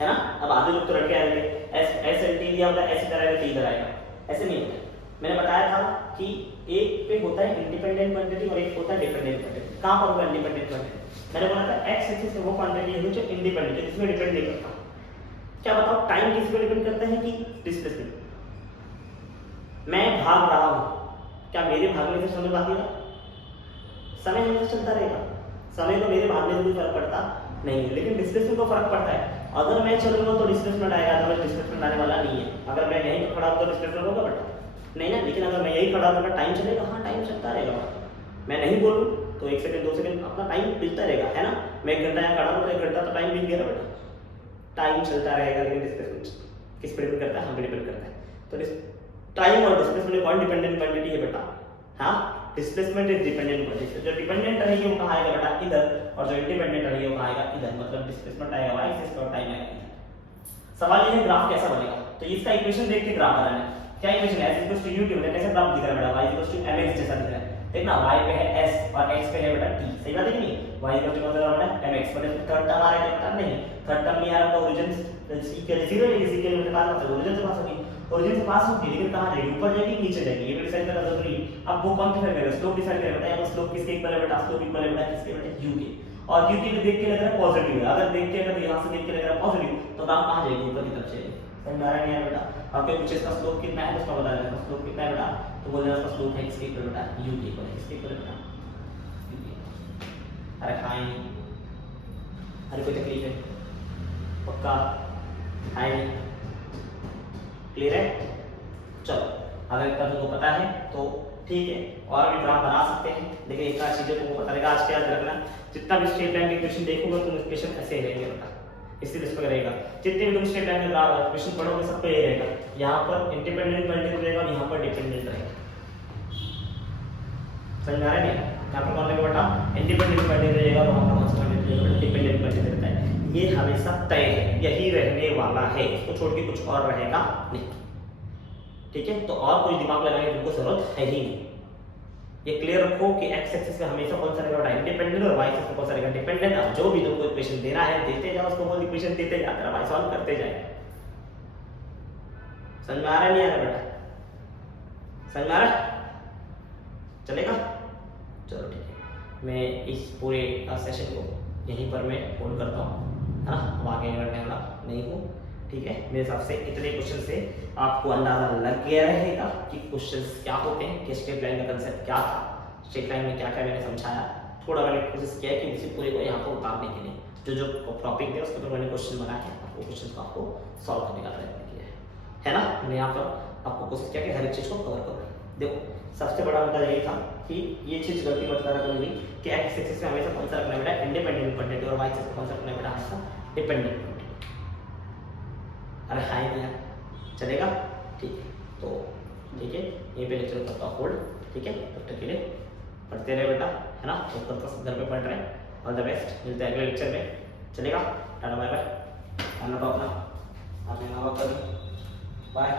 है ना। अब आधे लोग तो रट के आएंगे S और T दिया होता है, S इधर आएगा T इधर आएगा, ऐसे नहीं होता है। मैंने बताया था कि एक पे होता है इंडिपेंडेंट क्वांटिटी और एक होता है डिपेंडेंट क्वांटिटी। कहां पर होगा इंडिपेंडेंट क्वांटिटी, मैंने बोला था x एक्सिस में वो क्वांटिटी है जो इंडिपेंडेंट है, जिसमें डिपेंड नहीं करता। क्या बताओ, टाइम किस पे डिपेंड करता है कि डिस्प्लेसमेंट। मैं भाग रहा हूं, क्या मेरे भागने से समय भागेगा, समय हमेशा चलता रहेगा, समय को मेरे भागने से कोई फर्क पड़ता नहीं है, लेकिन डिस्प्लेसमेंट को फर्क पड़ता है। अगर मैं चलूंगा तो डिस्प्लेसमेंट आएगा, अदरवाइज डिस्प्लेसमेंट आने वाला नहीं है। अगर मैं यहीं पर खड़ा हूं तो डिस्प्लेसमेंट होगा बेटा, नहीं ना। लेकिन अगर मैं यहीं खड़ा रहूंगा टाइम चलेगा, हाँ टाइम चलता रहेगा। मैं नहीं बोलूं तो 1 सेकंड 2 सेकंड अपना टाइम बीतता रहेगा, है ना। मैं 1 घंटा यहाँ खड़ा हूं तो 1 घंटा तो टाइम बीत गया ना बेटा, टाइम चलता रहेगा। लेकिन डिस्प्लेसमेंट किस पर डिपेंड करता है, हम पे डिपेंड करता है। तो टाइम और डिस्प्लेसमेंट कौन डिपेंडेंट क्वांटिटी है बेटा, हाँ डिस्प्लेसमेंट इज डिपेंडेंट क्वांटिटी। जो डिपेंडेंट रहेगी वो कहाँ आएगा बेटा, इधर, और जो इंडिपेंडेंट रहेगी वो कहाँ आएगा, इधर। मतलब डिस्प्लेसमेंट आएगा y एक्सिस पर, टाइम आएगा इधर। सवाल ये है ग्राफ कैसा बनेगा, तो इसका इक्वेशन देख के ग्राफ बनाना है। क्या इक्वेशन है, s = u t, कैसे ग्राफ दिख रहा है बेटा, y = mx जैसा दिख रहा है। देखना y पे है s और x पे है बेटा t, सही बात है कि नहीं। y = बेटा mx, मतलब थर्ड टर्म आ रहा है, टर्म नहीं, थर्ड टर्म नहीं आ रहा तो ओरिजिन इक्वल 0 है, इसी के लिए पास होता है, ओरिजिन से पास होगी, ओरिजिन से पास होगी, लेकिन कहां जाएगी, ऊपर जाएगी नीचे जाएगी, ये भी डिसाइड करना जरूरी है। अब वो कौन डिसाइड करेगा, स्लोप डिसाइड करेगा बेटा। यहाँ पर स्लोप किसके इक्वल है बेटा, स्लोप इक्वल है बेटा किसके, बेटा u के। और u के देख के लग रहा है पॉजिटिव है, अगर देख के, अगर यहां से देख के लग रहा है पॉजिटिव, तो ग्राफ कहां जाएगी, ऊपर की तरफ जाएगी। समझ में आ रहा है बेटा। आपके कुछ इसका स्लोप कितना है उसका बता देना, स्लोप कितना है बेटा, तो बोल देना उसका स्लोप है किसके इक्वल बेटा, u के इक्वल है, किसके इक्वल बेटा, u के। अरे खाए नहीं, अरे कोई तकलीफ है, पक्का खाए नहीं, क्लियर है। चलो, अगर इतना तुमको पता है तो ठीक है, और भी ग्राफ बना सकते हैं, लेकिन एक आध चीजें तुमको पता रहेगा। आज के याद रखना, जितना भी स्ट्रेट लाइन के इक्वेशन देखोगे तुम इक्वेशन ऐसे ही रहेंगे बेटा, इसी तरह से रहेगा। जितने भी तुम स्ट्रेट लाइन के ग्राफ इक्वेशन पढ़ोगे सब पे ये रहेगा, यहाँ पर इंडिपेंडेंट क्वांटिटी रहेगा और यहाँ पर डिपेंडेंट रहेगा। समझ में आ रहा है नहीं, यहाँ पर कौन रहेगा बेटा, इंडिपेंडेंट क्वांटिटी रहेगा, वहाँ पर कौन सा क्वांटिटी रहेगा, डिपेंडेंट क्वांटिटी रहता है। ये हमेशा तय है, यही रहने वाला है, इसको छोड़ के कुछ और रहेगा नहीं, ठीक है। तो और कोई दिमाग लगाने की तुमको जरूरत है ही नहीं। ये क्लियर रखो कि x एक्सिस पे हमेशा कौन सा रहेगा इंडिपेंडेंट, और y एक्सिस पे कौन सा रहेगा डिपेंडेंट। अब जो भी तुमको इक्वेशन देना है देते जाओ, उसको बोल इक्वेशन देते जा, तेरा भाई सॉल्व करते जाए। समझ में आ रहा है नहीं आ रहा बेटा, समझ में आ रहा है, चलेगा। चलो ठीक है, मैं इस पूरे सेशन को यहीं पर मैं होल्ड करता हूँ, है ना। अब आगे बढ़ने वाला नहीं हूँ, ठीक है। मेरे हिसाब से इतने क्वेश्चन से आपको अंदाजा लग गया रहेगा कि क्वेश्चंस क्या होते हैं, कि स्ट्रेट लाइन का कंसेप्ट क्या था, स्ट्रेट लाइन में क्या क्या मैंने समझाया, थोड़ा मैंने कोशिश किया है कि इसी पूरे को यहाँ पर उतारने के लिए जो जो टॉपिक है उसके ऊपर मैंने क्वेश्चन बना के आपको क्वेश्चन को आपको सॉल्व करने का प्रयत्न किया है ना। मैंने यहाँ पर आपको कोशिश किया कि हर एक चीज़ को कवर करूँ। देखो सबसे बड़ा मुद्दा यही था कि ये चीज़ गलती मत करा करूँगी कि एक्स एक्सिस में हमेशा कौन सा रखना बेटा इंडिपेंडेंट क्वांटिटी और वाई एक्सिस में कौन सा रखना बेटा हमेशा डिपेंडेंट क्वांटिटी। अरे हाई नहीं यार, चलेगा? ठीक है, तो ठीक है यहीं पे लेक्चर करता हूँ होल्ड। ठीक है, तब तक के लिए पढ़ते रहे बेटा, है ना। तो कल तक घर पे पढ़ रहे हैं। ऑल द बेस्ट, मिलते हैं अगले लेक्चर में। चलेगा, टाटा बाय बाय। खाना तो अपना आपने नवा कर बाय।